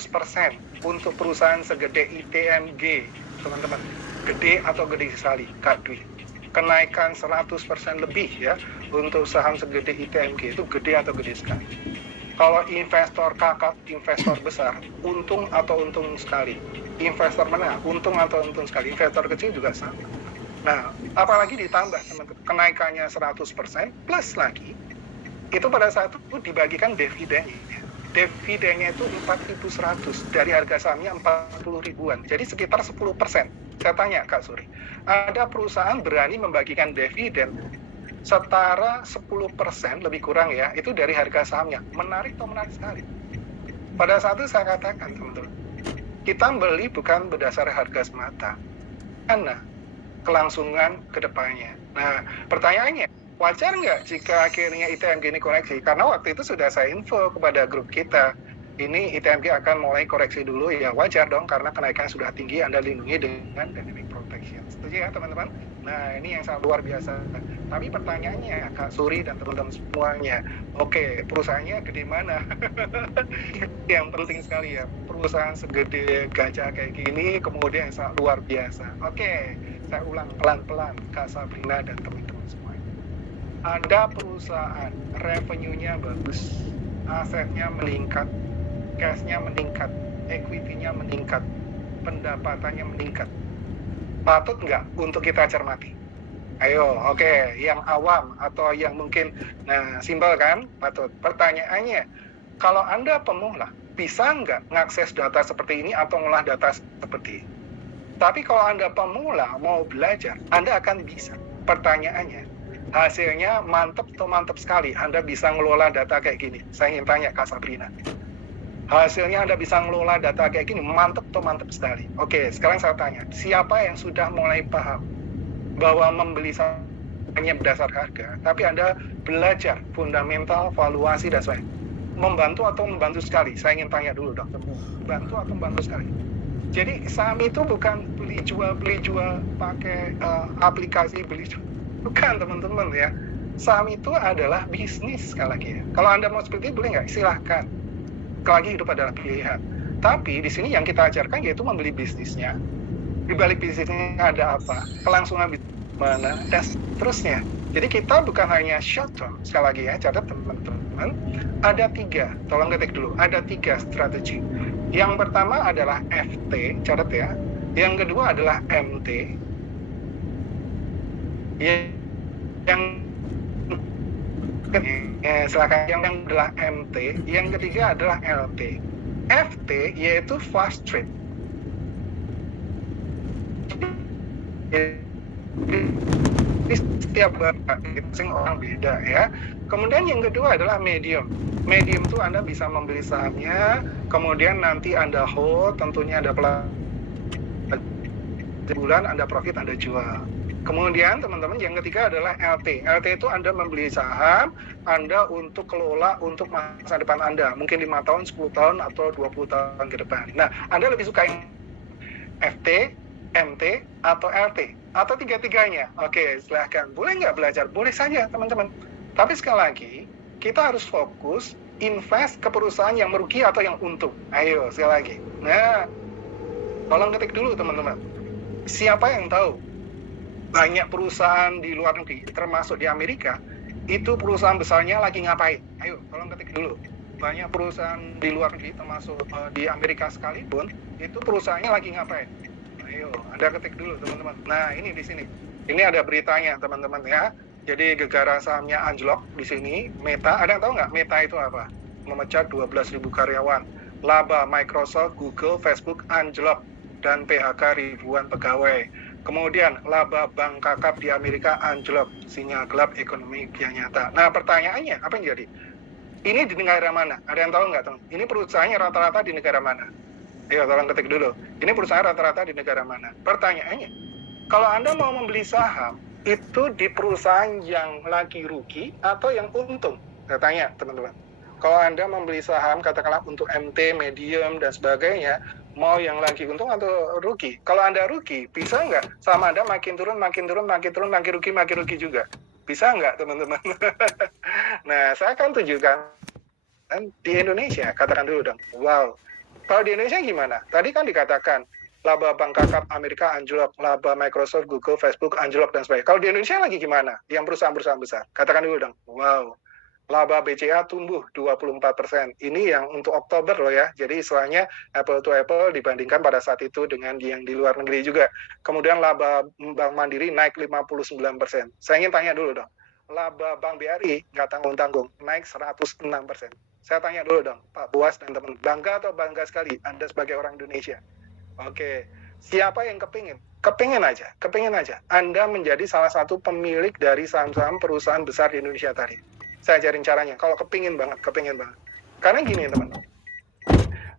untuk perusahaan segede ITMG, teman-teman, gede atau gede sekali, Kak Dwi? Kenaikan 100% lebih ya untuk saham segede ITMG itu gede atau gede sekali? Kalau investor kakap, investor besar, untung atau untung sekali? Investor menengah, untung atau untung sekali? Investor kecil juga sama. Nah, apalagi ditambah teman-teman, kenaikannya 100% plus lagi, itu pada saat itu dibagikan dividennya. Dividennya itu 4.100 dari harga sahamnya 40 ribuan, jadi sekitar 10%. Saya tanya Kak Suri, ada perusahaan berani membagikan dividen setara 10% lebih kurang ya, itu dari harga sahamnya? Menarik atau menarik sekali? Pada saat itu saya katakan teman-teman, kita beli bukan berdasar harga semata, karena kelangsungan ke depannya. Nah pertanyaannya, wajar nggak jika akhirnya ITMG ini koreksi? Karena waktu itu sudah saya info kepada grup kita, ini ITMG akan mulai koreksi dulu, ya wajar dong karena kenaikan sudah tinggi, Anda lindungi dengan dynamic protection. Setuju ya teman-teman? Nah ini yang sangat luar biasa. Tapi pertanyaannya Kak Suri dan teman-teman semuanya, oke, perusahaannya gede mana? Yang penting sekali ya, perusahaan segede gajah kayak gini kemudian sangat luar biasa. Oke, saya ulang pelan-pelan Kak Sabrina dan teman-teman semuanya. Ada perusahaan revenue-nya bagus, asetnya meningkat, cash-nya meningkat, equity-nya meningkat, pendapatannya meningkat. Patut nggak untuk kita cermati? Ayo, oke, yang awam atau yang mungkin, nah simpel kan, patut. Pertanyaannya, kalau Anda pemula, bisa nggak mengakses data seperti ini atau ngolah data seperti ini. Tapi kalau Anda pemula mau belajar, Anda akan bisa. Pertanyaannya, hasilnya mantap atau mantap sekali Anda bisa ngelola data kayak gini. Saya ingin tanya Kak Sabrina. Hasilnya Anda bisa ngelola data kayak gini, mantap atau mantap sekali. Oke, sekarang saya tanya, siapa yang sudah mulai paham bahwa membeli hanya berdasar harga, tapi Anda belajar fundamental, valuasi, dan sebagainya. Membantu atau membantu sekali? Saya ingin tanya dulu, dokter. Bantu atau membantu sekali? Jadi saham itu bukan beli jual pakai aplikasi beli jual. Bukan, teman-teman ya. Saham itu adalah bisnis sekali lagi ya. Kalau Anda mau seperti itu boleh nggak? Silahkan. Sekali lagi hidup adalah pilihan. Tapi di sini yang kita ajarkan yaitu membeli bisnisnya. Di balik bisnisnya ada apa? Kelangsungan bisnis mana? Dan seterusnya. Jadi kita bukan hanya short term. Sekali lagi ya, catat teman-teman. Ada 3, tolong ketik dulu. Ada 3 strategi. Yang pertama adalah FT, catat ya. Yang kedua adalah MT. Yang silakan. Yang adalah MT. Yang ketiga adalah LT. FT yaitu fast trade. Setiap orang beda ya. Kemudian yang kedua adalah medium. Medium itu Anda bisa membeli sahamnya, kemudian nanti Anda hold, tentunya ada bulan Anda profit, Anda jual. Kemudian teman-teman yang ketiga adalah LT. LT itu Anda membeli saham, Anda untuk kelola untuk masa depan Anda. Mungkin 5 tahun, 10 tahun, atau 20 tahun ke depan. Nah, Anda lebih suka yang FT, MT, atau LT? Atau tiga-tiganya? Oke, silahkan. Boleh nggak belajar? Boleh saja teman-teman. Tapi sekali lagi, kita harus fokus invest ke perusahaan yang merugi atau yang untung. Ayo, sekali lagi. Nah, tolong ketik dulu teman-teman. Siapa yang tahu? Banyak perusahaan di luar negeri, termasuk di Amerika, itu perusahaan besarnya lagi ngapain? Ayo, tolong ketik dulu. Banyak perusahaan di luar negeri, termasuk di Amerika sekalipun, itu perusahaannya lagi ngapain? Ayo, Anda ketik dulu teman-teman. Nah, ini di sini. Ini ada beritanya teman-teman ya. Jadi gegara sahamnya anjlok di sini. Meta, ada yang tahu nggak Meta itu apa? Memecat 12.000 karyawan. Laba Microsoft, Google, Facebook anjlok dan PHK ribuan pegawai. Kemudian laba bank kakap di Amerika anjlok, sinyal gelap ekonomi kian nyata. Nah, pertanyaannya apa yang jadi? Ini di negara mana? Ada yang tahu nggak, teman? Ini perusahaannya rata-rata di negara mana? Ayo, tolong ketik dulu. Ini perusahaan rata-rata di negara mana? Pertanyaannya, kalau Anda mau membeli saham, itu di perusahaan yang lagi rugi atau yang untung? Saya tanya, teman-teman. Kalau Anda membeli saham, katakanlah untuk MT, medium, dan sebagainya, mau yang lagi untung atau rugi? Kalau Anda rugi, bisa nggak saham Anda makin turun, makin rugi juga? Bisa nggak, teman-teman? Nah, saya akan tunjukkan di Indonesia. Katakan dulu dong, wow. Kalau di Indonesia gimana? Tadi kan dikatakan, laba bank kakap Amerika anjlok, laba Microsoft, Google, Facebook anjlok, dan sebagainya. Kalau di Indonesia lagi gimana? Yang perusahaan-perusahaan besar. Katakan dulu dong, wow. Laba BCA tumbuh 24%. Ini yang untuk Oktober loh ya. Jadi istilahnya apple to apple dibandingkan pada saat itu dengan yang di luar negeri juga. Kemudian laba Bank Mandiri naik 59%. Saya ingin tanya dulu dong. Laba Bank BRI nggak tanggung-tanggung, naik 106%. Saya tanya dulu dong, Pak Buas dan teman, bangga atau bangga sekali Anda sebagai orang Indonesia? Oke, siapa yang kepingin? Kepingin aja. Anda menjadi salah satu pemilik dari saham-saham perusahaan besar di Indonesia tadi. Saya ajarin caranya, kalau kepingin banget. Karena gini teman-teman,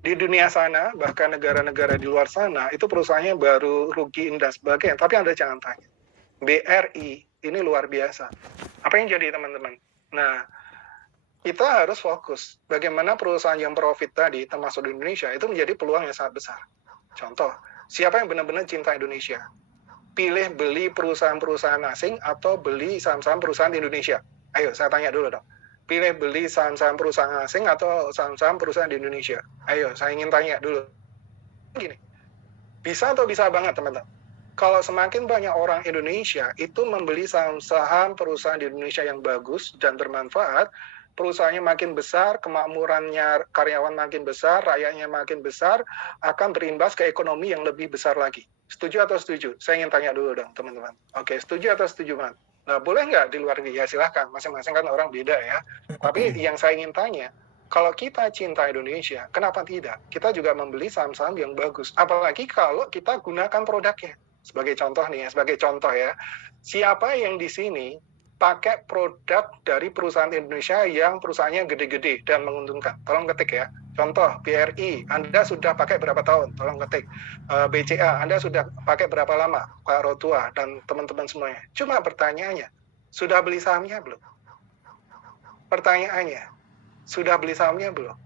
di dunia sana, bahkan negara-negara di luar sana, itu perusahaannya baru rugi dan sebagainya. Tapi Anda jangan tanya, BRI ini luar biasa. Apa yang jadi teman-teman? Nah, kita harus fokus bagaimana perusahaan yang profit tadi, termasuk di Indonesia, itu menjadi peluang yang sangat besar. Contoh, siapa yang benar-benar cinta Indonesia? Pilih beli perusahaan-perusahaan asing atau beli saham-saham perusahaan di Indonesia? Ayo, saya tanya dulu dong. Pilih beli saham-saham perusahaan asing atau saham-saham perusahaan di Indonesia? Ayo, saya ingin tanya dulu. Gini, bisa atau bisa banget teman-teman? Kalau semakin banyak orang Indonesia itu membeli saham-saham perusahaan di Indonesia yang bagus dan bermanfaat, perusahaannya makin besar, kemakmurannya karyawan makin besar, rakyatnya makin besar, akan berimbas ke ekonomi yang lebih besar lagi. Setuju atau setuju? Saya ingin tanya dulu dong, teman-teman. Oke, setuju atau setuju, Man? Nah, boleh nggak di luar negeri? Ya, silahkan. Masing-masing kan orang beda ya. Tapi yang saya ingin tanya, Kalau kita cinta Indonesia, kenapa tidak? Kita juga membeli saham-saham yang bagus. Apalagi kalau kita gunakan produknya. Sebagai contoh ya. Siapa yang di sini pakai produk dari perusahaan Indonesia yang perusahaannya gede-gede dan menguntungkan? Tolong ketik ya. Contoh, BRI, Anda sudah pakai berapa tahun? Tolong ketik. BCA, Anda sudah pakai berapa lama? Pak Rotua dan teman-teman semuanya. Cuma pertanyaannya, sudah beli sahamnya belum? Pertanyaannya, sudah beli sahamnya belum?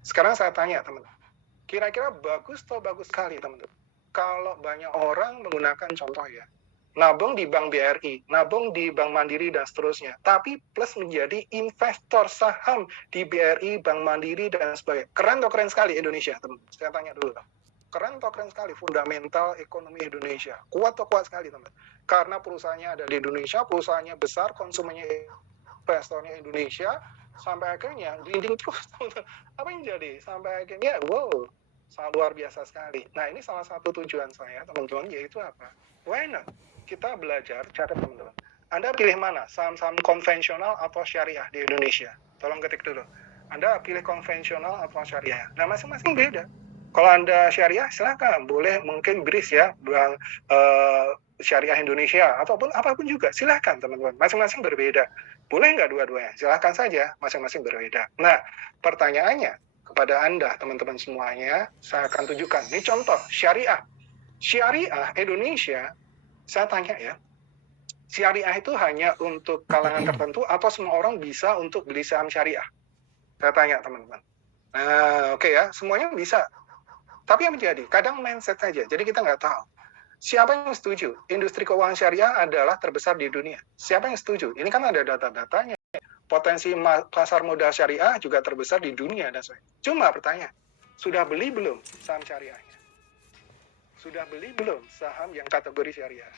Sekarang saya tanya teman-teman, kira-kira bagus atau bagus sekali teman-teman? Kalau banyak orang menggunakan contoh ya, nabung di Bank BRI, nabung di Bank Mandiri dan seterusnya, tapi plus menjadi investor saham di BRI, Bank Mandiri dan sebagainya. Keren atau keren sekali Indonesia teman-teman? Saya tanya dulu. Keren atau keren sekali fundamental ekonomi Indonesia? Kuat atau kuat sekali teman-teman? Karena perusahaannya ada di Indonesia, perusahaannya besar, konsumennya investornya Indonesia, sampai akhirnya glinding terus. Apa yang jadi? Sampai akhirnya wow, sangat luar biasa sekali. Nah, ini salah satu tujuan saya teman-teman, yaitu apa? Why not? Kita belajar cara teman-teman. Anda pilih mana? Saham-saham konvensional atau syariah di Indonesia? Tolong ketik dulu. Anda pilih konvensional atau syariah? Nah, masing-masing beda. Kalau Anda syariah, silakan. Boleh mungkin BRIS ya, Bank Syariah Indonesia, ataupun apapun juga. Silakan teman-teman. Masing-masing berbeda. Boleh nggak dua-duanya? Silakan saja, masing-masing berbeda. Nah, pertanyaannya kepada Anda, teman-teman semuanya, saya akan tunjukkan. Ini contoh, syariah. Syariah Indonesia, saya tanya ya, syariah itu hanya untuk kalangan tertentu atau semua orang bisa untuk beli saham syariah? Saya tanya teman-teman. Nah, oke ya, semuanya bisa. Tapi yang menjadi, kadang mindset saja, jadi kita nggak tahu. Siapa yang setuju? Industri keuangan syariah adalah terbesar di dunia. Siapa yang setuju? Ini kan ada data-datanya. Potensi pasar modal syariah juga terbesar di dunia dan sebagainya. Cuma pertanyaan, sudah beli belum saham syariahnya? Sudah beli belum saham yang kategori syariah?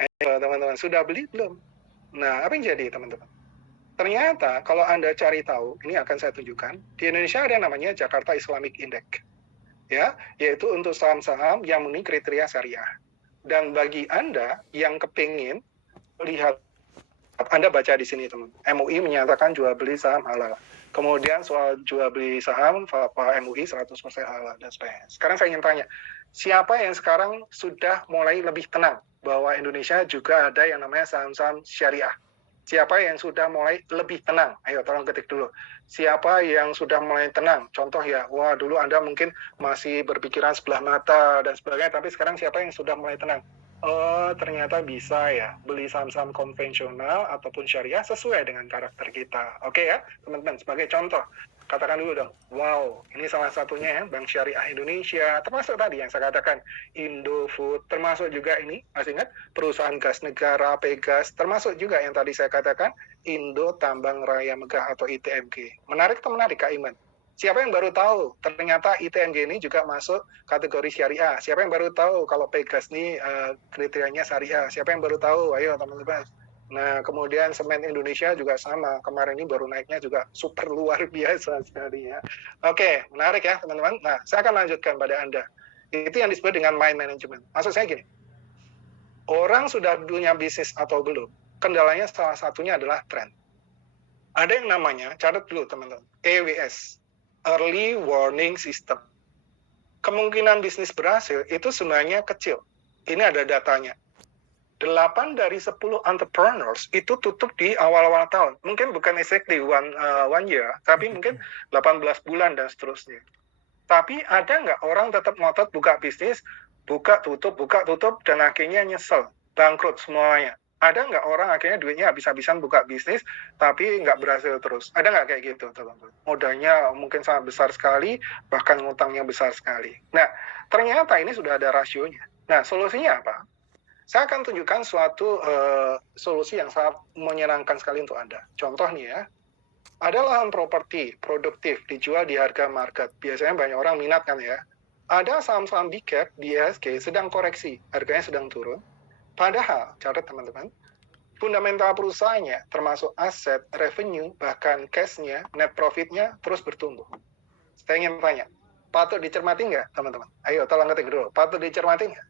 Ayo teman-teman, sudah beli belum? Nah, apa yang jadi teman-teman? Ternyata kalau Anda cari tahu, ini akan saya tunjukkan, di Indonesia ada yang namanya Jakarta Islamic Index. Ya, yaitu untuk saham-saham yang memenuhi kriteria syariah. Dan bagi Anda yang kepingin lihat, Anda baca di sini teman, MUI menyatakan jual beli saham halal. Kemudian soal jual beli saham, Pak MUI 100% halal dan sebagainya. Sekarang saya ingin tanya, siapa yang sekarang sudah mulai lebih tenang bahwa Indonesia juga ada yang namanya saham-saham syariah? Siapa yang sudah mulai lebih tenang? Ayo tolong ketik dulu. Siapa yang sudah mulai tenang? Contoh ya, wah dulu Anda mungkin masih berpikiran sebelah mata dan sebagainya, tapi sekarang siapa yang sudah mulai tenang? Oh, ternyata bisa ya, beli saham-saham konvensional ataupun syariah sesuai dengan karakter kita. Oke ya, teman-teman, sebagai contoh, katakan dulu dong, wow, ini salah satunya ya, Bank Syariah Indonesia, termasuk tadi yang saya katakan, Indofood, termasuk juga ini, masih ingat, perusahaan gas negara, Pegas, termasuk juga yang tadi saya katakan, Indo Tambang Raya Megah atau ITMG. Menarik atau menarik, Kak Iman? Siapa yang baru tahu ternyata ITMG ini juga masuk kategori syariah? Siapa yang baru tahu kalau Pegas ini kriterianya syariah? Siapa yang baru tahu? Ayo teman-teman. Nah, kemudian Semen Indonesia juga sama. Kemarin ini baru naiknya juga super luar biasa sekali ya. Oke, menarik ya teman-teman. Nah, saya akan lanjutkan pada Anda. Itu yang disebut dengan mind management. Maksud saya gini, orang sudah punya bisnis atau belum? Kendalanya salah satunya adalah tren. Ada yang namanya, catat dulu teman-teman, EWS. Early Warning System. Kemungkinan bisnis berhasil itu sebenarnya kecil. Ini ada datanya. 8 dari 10 entrepreneurs itu tutup di awal-awal tahun. Mungkin bukan exactly one year, tapi mungkin 18 bulan dan seterusnya. Tapi ada nggak orang tetap ngotot buka bisnis, buka tutup, dan akhirnya nyesel, bangkrut semuanya? Ada nggak orang akhirnya duitnya habis-habisan buka bisnis, tapi nggak berhasil terus? Ada nggak kayak gitu, teman-teman? Modalnya mungkin sangat besar sekali, bahkan ngutangnya besar sekali. Nah, ternyata ini sudah ada rasionya. Nah, solusinya apa? Saya akan tunjukkan suatu solusi yang sangat menyenangkan sekali untuk Anda. Contoh nih ya, ada lahan properti produktif dijual di harga market. Biasanya banyak orang minat kan ya. Ada saham-saham big cap di IHSG sedang koreksi, harganya sedang turun. Padahal, catat teman-teman, fundamental perusahaannya termasuk aset, revenue, bahkan cash-nya, net profit-nya terus bertumbuh. Saya ingin tanya, patut dicermati nggak teman-teman? Ayo tolong ketik dulu, patut dicermati nggak?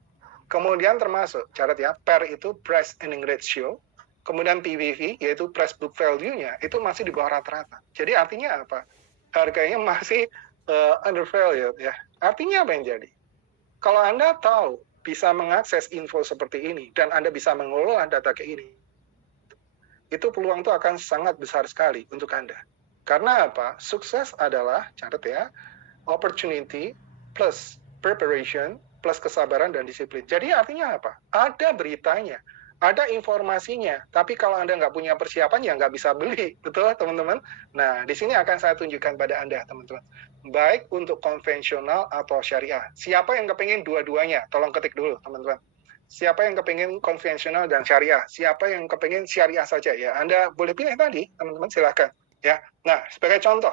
Kemudian termasuk, catat ya, PER itu price earning ratio, kemudian PBV, yaitu price book value-nya, itu masih di bawah rata-rata. Jadi artinya apa? harganya masih undervalued ya. Artinya apa yang jadi? Kalau Anda tahu bisa mengakses info seperti ini dan Anda bisa mengelola data kayak ini, itu peluang itu akan sangat besar sekali untuk Anda. Karena apa? Sukses adalah, catat ya, opportunity plus preparation plus kesabaran dan disiplin. Jadi artinya apa? Ada beritanya, ada informasinya, tapi kalau Anda nggak punya persiapan, ya nggak bisa beli. Betul, teman-teman? Nah, di sini akan saya tunjukkan pada Anda, teman-teman. Baik untuk konvensional atau syariah. Siapa yang kepengen dua-duanya? Tolong ketik dulu, teman-teman. Siapa yang kepengen konvensional dan syariah? Siapa yang kepengen syariah saja? Ya, Anda boleh pilih tadi, teman-teman, silakan. Ya, nah, sebagai contoh,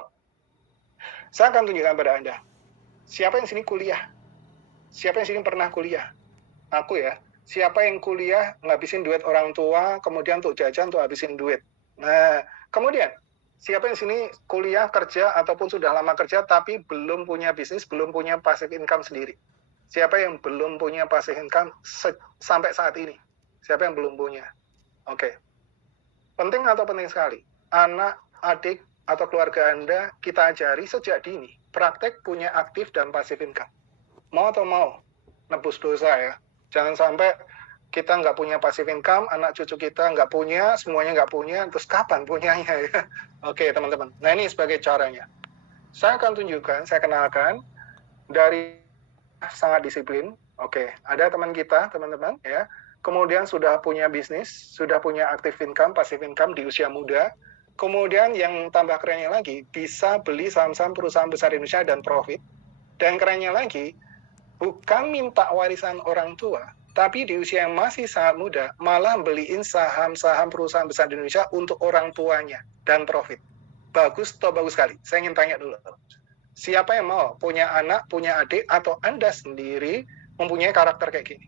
saya akan tunjukkan pada Anda. Siapa yang sini kuliah? Siapa yang sini pernah kuliah? Aku ya. Siapa yang kuliah ngabisin duit orang tua, kemudian untuk jajan, untuk habisin duit. Nah, kemudian siapa yang sini kuliah, kerja, ataupun sudah lama kerja, tapi belum punya bisnis, belum punya passive income sendiri? Siapa yang belum punya passive income sampai saat ini? Siapa yang belum punya? Oke. Penting atau penting sekali? Anak, adik, atau keluarga Anda kita ajari sejak dini praktek punya aktif dan passive income. Mau atau mau nebus dosa ya. Jangan sampai kita nggak punya passive income, anak cucu kita nggak punya, semuanya nggak punya, terus kapan punyanya ya? Oke teman-teman, nah ini sebagai caranya. Saya akan tunjukkan, saya kenalkan dari sangat disiplin. Oke, ada teman kita, teman-teman ya, kemudian sudah punya bisnis, sudah punya active income, passive income di usia muda. Kemudian yang tambah kerennya lagi, bisa beli saham-saham perusahaan besar Indonesia dan profit. Dan kerennya lagi, bukan minta warisan orang tua, tapi di usia yang masih sangat muda, malah beliin saham-saham perusahaan besar di Indonesia untuk orang tuanya dan profit. Bagus atau bagus sekali? Saya ingin tanya dulu. Siapa yang mau punya anak, punya adik, atau Anda sendiri mempunyai karakter kayak gini?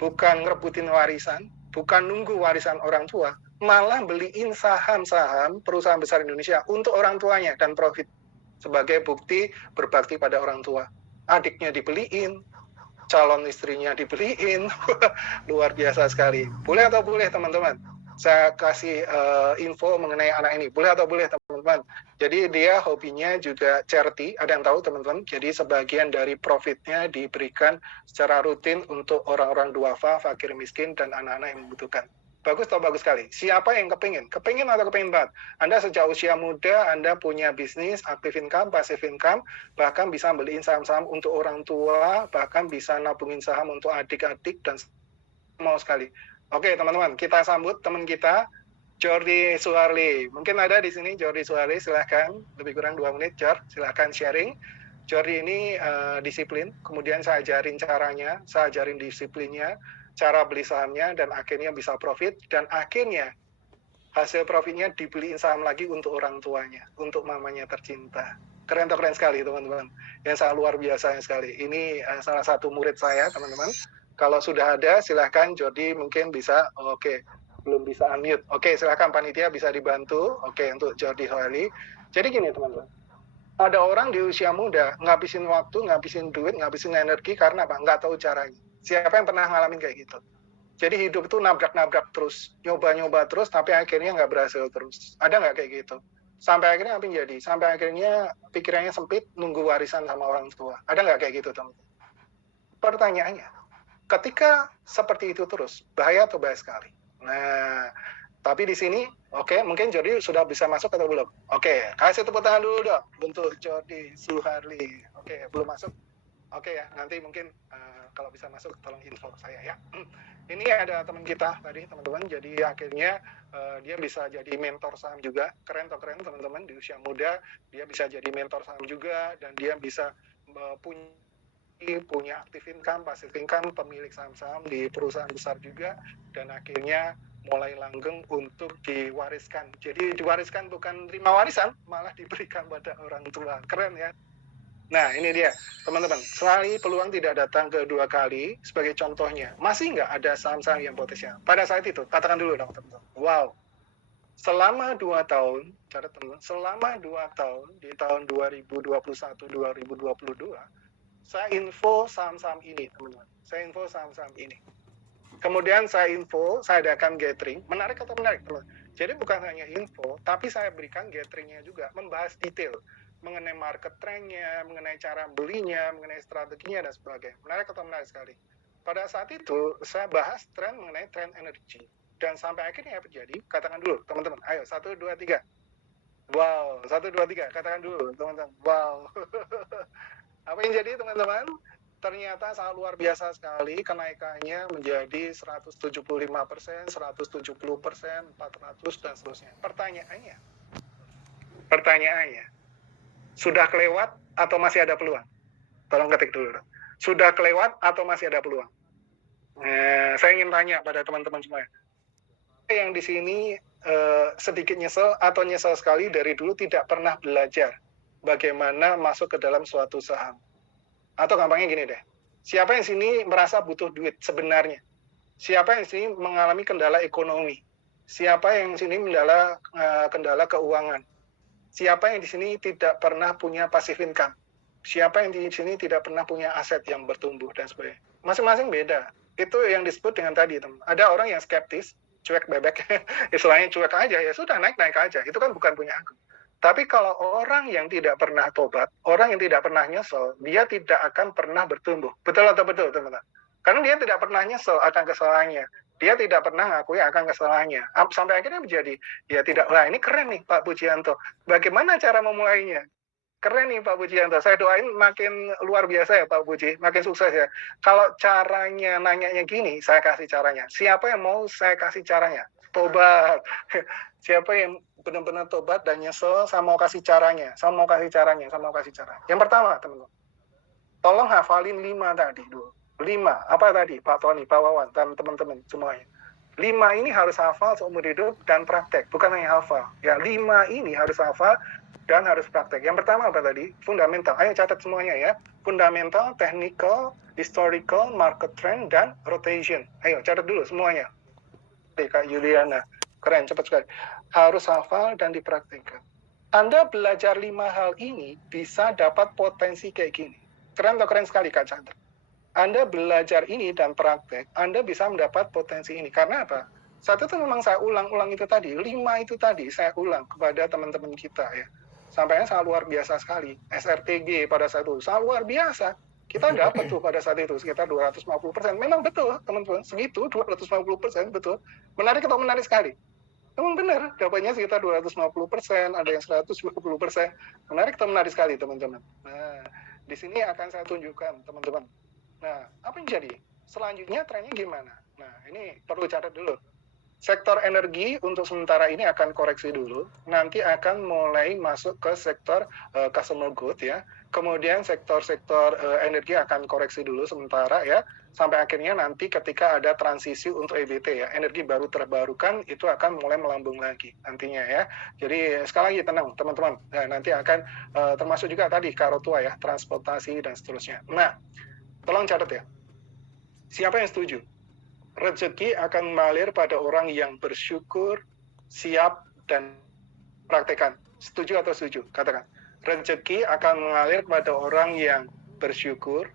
Bukan ngerebutin warisan, bukan nunggu warisan orang tua, malah beliin saham-saham perusahaan besar Indonesia untuk orang tuanya dan profit. Sebagai bukti berbakti pada orang tua. Adiknya dibeliin, calon istrinya dibeliin. Luar biasa sekali. Boleh atau boleh teman-teman? Saya kasih info mengenai anak ini. Boleh atau boleh teman-teman? Jadi dia hobinya juga charity. Ada yang tahu teman-teman? Jadi sebagian dari profitnya diberikan secara rutin untuk orang-orang duafa, fakir miskin, dan anak-anak yang membutuhkan. Bagus atau bagus sekali? Siapa yang kepingin? Kepingin atau kepingin banget? Anda sejak usia muda, Anda punya bisnis, active income, passive income, bahkan bisa beliin saham-saham untuk orang tua, bahkan bisa nabungin saham untuk adik-adik, dan mau sekali. Oke teman-teman, kita sambut teman kita, Jordi Suharli. Mungkin ada di sini Jordi Suharli, silahkan. Lebih kurang 2 menit, Jor, silahkan sharing. Jordi ini disiplin, kemudian saya ajarin caranya, saya ajarin disiplinnya, cara beli sahamnya, dan akhirnya bisa profit, dan akhirnya hasil profitnya dibeliin saham lagi untuk orang tuanya, untuk mamanya tercinta. Keren atau keren sekali teman-teman, yang sangat luar biasa sekali. Ini salah satu murid saya teman-teman. Kalau sudah ada silahkan Jordi mungkin bisa. Oke, belum bisa unmute. Oke, silahkan panitia bisa dibantu. Oke, untuk Jordi Suharli. Jadi gini teman-teman, ada orang di usia muda ngabisin waktu, ngabisin duit, ngabisin energi karena apa? Nggak tahu caranya. Siapa yang pernah ngalamin kayak gitu? Jadi hidup itu nabrak-nabrak terus, nyoba-nyoba terus, tapi akhirnya nggak berhasil terus. Ada nggak kayak gitu? Sampai akhirnya apa yang jadi? Sampai akhirnya pikirannya sempit, nunggu warisan sama orang tua. Ada nggak kayak gitu, teman? Pertanyaannya, ketika seperti itu terus, bahaya atau bahaya sekali? Nah, tapi di sini, oke, mungkin Jordi sudah bisa masuk atau belum? Oke, kasih tepuk tangan dulu dong untuk Jordi Suharli. Oke, belum masuk? Oke ya, nanti mungkin kalau bisa masuk tolong info saya ya. Ini ada teman kita tadi teman-teman, jadi akhirnya dia bisa jadi mentor saham juga. Keren atau keren teman-teman, di usia muda dia bisa jadi mentor saham juga, dan dia bisa punya active income, passive income, pemilik saham-saham di perusahaan besar juga, dan akhirnya mulai langgeng untuk diwariskan. Jadi diwariskan bukan terima warisan, malah diberikan pada orang tua. Keren ya. Nah ini dia teman-teman, selalu peluang tidak datang kedua kali. Sebagai contohnya, masih nggak ada saham-saham yang potensial pada saat itu? Katakan dulu dong teman-teman. Wow, selama 2 tahun, catat teman-teman, selama 2 tahun di tahun 2021-2022, saya info saham-saham ini teman-teman. Saya info saham-saham ini. Kemudian saya info, saya adakan gathering. Menarik atau menarik teman-teman? Jadi bukan hanya info, tapi saya berikan gatheringnya juga, membahas detail. mengenai market trend-nya, mengenai cara belinya, mengenai strateginya, dan sebagainya. Menarik atau menarik sekali. Pada saat itu, saya bahas tren mengenai tren energi. Dan sampai akhirnya apa terjadi? Katakan dulu, teman-teman. Ayo, 1, 2, 3. Wow, 1, 2, 3. Katakan dulu, teman-teman. Wow. Apa yang jadi, teman-teman? Ternyata sangat luar biasa sekali kenaikannya menjadi 175%, 170%, 400, dan seterusnya. Pertanyaannya, sudah kelewat atau masih ada peluang? Tolong ketik dulu. Sudah kelewat atau masih ada peluang? Saya ingin tanya pada teman-teman semua. Yang di sini sedikit nyesel atau nyesel sekali dari dulu tidak pernah belajar bagaimana masuk ke dalam suatu saham. Atau gampangnya gini deh, siapa yang sini merasa butuh duit sebenarnya? Siapa yang sini mengalami kendala ekonomi? Siapa yang sini kendala keuangan? Siapa yang di sini tidak pernah punya passive income? Siapa yang di sini tidak pernah punya aset yang bertumbuh dan sebagainya? Masing-masing beda. Itu yang disebut dengan tadi, teman. Ada orang yang skeptis, cuek bebek, istilahnya cuek aja, ya sudah naik-naik aja. Itu kan bukan punya aku. Tapi kalau orang yang tidak pernah tobat, orang yang tidak pernah nyesel, dia tidak akan pernah bertumbuh. Betul atau betul, teman-teman? Karena dia tidak pernah nyesel akan kesalahannya. Dia tidak pernah ngakui akan kesalahannya. Sampai akhirnya menjadi, ya tidak, wah ini keren nih Pak Pujianto. Bagaimana cara memulainya? Keren nih Pak Pujianto. Saya doain makin luar biasa ya Pak Puji, makin sukses ya. Kalau caranya nanyanya gini, saya kasih caranya. Siapa yang mau saya kasih caranya? Tobat. Siapa yang benar-benar tobat dan nyesel, saya mau kasih caranya. Saya mau kasih caranya. Yang pertama, teman-teman. Tolong hafalin 5 tadi dulu. 5, apa tadi? Pak Tony, Pak Wawan, dan teman-teman semuanya. 5 ini harus hafal seumur hidup dan praktek, bukan hanya hafal. Ya, 5 ini harus hafal dan harus praktek. Yang pertama apa tadi? Fundamental. Ayo catat semuanya ya. Fundamental, technical, historical, market trend, dan rotation. Ayo catat dulu semuanya. Kak Juliana, keren, cepat sekali. Harus hafal dan dipraktikkan. Anda belajar 5 hal ini bisa dapat potensi kayak gini. Keren atau keren sekali Kak Chandra? Anda belajar ini dan praktek, Anda bisa mendapat potensi ini. Karena apa? Satu itu memang saya ulang-ulang itu tadi, 5 itu tadi saya ulang kepada teman-teman kita ya. Sampainya sangat luar biasa sekali. SRTG pada saat itu sangat luar biasa. Kita dapat tuh pada saat itu sekitar 250%. Memang betul teman-teman, segitu 250% betul. Menarik atau menarik sekali? Memang benar, dapatnya sekitar 250%, ada yang 120%. Menarik atau menarik sekali teman-teman. Nah, di sini akan saya tunjukkan teman-teman. Nah, apa yang jadi? Selanjutnya trennya gimana? Nah, ini perlu catat dulu. Sektor energi untuk sementara ini akan koreksi dulu, nanti akan mulai masuk ke sektor customer good ya. Kemudian sektor-sektor energi akan koreksi dulu sementara ya, sampai akhirnya nanti ketika ada transisi untuk EBT ya, energi baru terbarukan itu akan mulai melambung lagi nantinya ya. Jadi sekali lagi tenang teman-teman, nah, nanti akan termasuk juga tadi Karotua ya, transportasi dan seterusnya. Nah, tolong catat ya, siapa yang setuju? Rezeki akan mengalir pada orang yang bersyukur, siap, dan praktekan. Setuju atau setuju? Katakan. Rezeki akan mengalir pada orang yang bersyukur,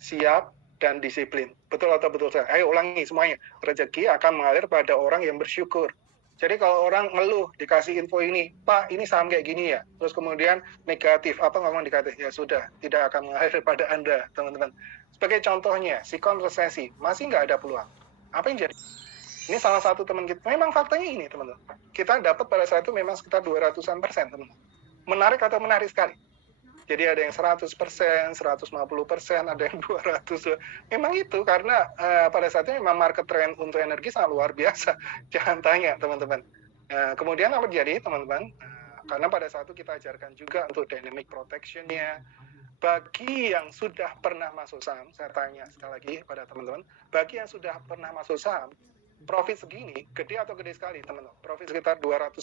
siap, dan disiplin. Betul atau betul? Ayo ulangi semuanya. Rezeki akan mengalir pada orang yang bersyukur. Jadi kalau orang ngeluh, dikasih info ini, Pak, ini saham kayak gini ya. Terus kemudian negatif, apa ngomong negatif? Ya sudah, tidak akan mengalir pada Anda, teman-teman. Sebagai contohnya, sikon resesi, masih nggak ada peluang. Apa yang jadi? Ini salah satu teman kita, memang faktanya ini, teman-teman. Kita dapat pada saat itu memang sekitar 200%, teman-teman. Menarik atau menarik sekali? Jadi ada yang 100%, 150%, ada yang 200%. Memang itu karena pada saat itu memang market trend untuk energi sangat luar biasa. Jangan tanya, teman-teman. Kemudian apa jadi, teman-teman? Karena pada saat itu kita ajarkan juga untuk dynamic protection-nya. Bagi yang sudah pernah masuk saham, saya tanya sekali lagi pada teman-teman, bagi yang sudah pernah masuk saham, profit segini, gede atau gede sekali teman-teman? Profit sekitar 200%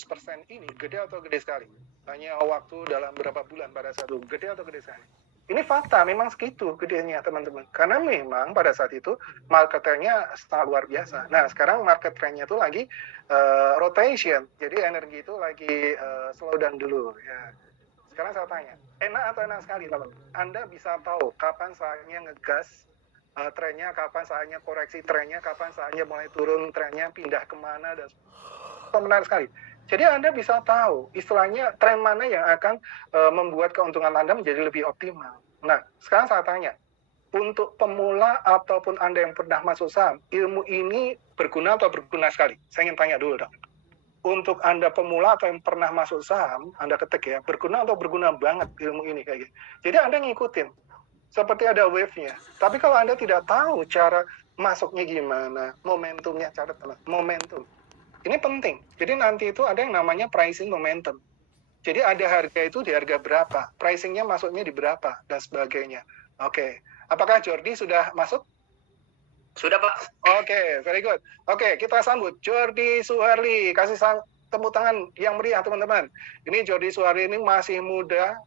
ini, gede atau gede sekali? Hanya waktu dalam berapa bulan pada saat itu, gede atau gede sekali? Ini fakta, memang segitu gedenya teman-teman. Karena memang pada saat itu market trend-nya sangat luar biasa. Nah, sekarang market trend-nya itu lagi rotation. Jadi energi itu lagi slow down dulu ya. Sekarang saya tanya, enak atau enak sekali teman? Anda bisa tahu kapan saatnya ngegas trennya, kapan saatnya koreksi trennya, kapan saatnya mulai turun trennya, pindah kemana, dan menarik sekali. Jadi Anda bisa tahu istilahnya tren mana yang akan membuat keuntungan Anda menjadi lebih optimal. Nah, sekarang saya tanya, untuk pemula ataupun Anda yang pernah masuk saham, ilmu ini berguna atau berguna sekali? Saya ingin tanya dulu dong. Untuk Anda pemula atau yang pernah masuk saham, Anda ketik ya, berguna atau berguna banget ilmu ini kayak gitu. Jadi Anda ngikutin, seperti ada wave-nya. Tapi kalau Anda tidak tahu cara masuknya gimana, momentumnya, cara momentum. Ini penting. Jadi nanti itu ada yang namanya pricing momentum. Jadi ada harga itu di harga berapa, pricingnya masuknya di berapa, dan sebagainya. Oke, apakah Jordi sudah masuk? Sudah, Pak. Oke, very good. Oke, kita sambut Jordi Suharli. Kasih tepuk tangan yang meriah, teman-teman. Ini Jordi Suharli ini masih muda,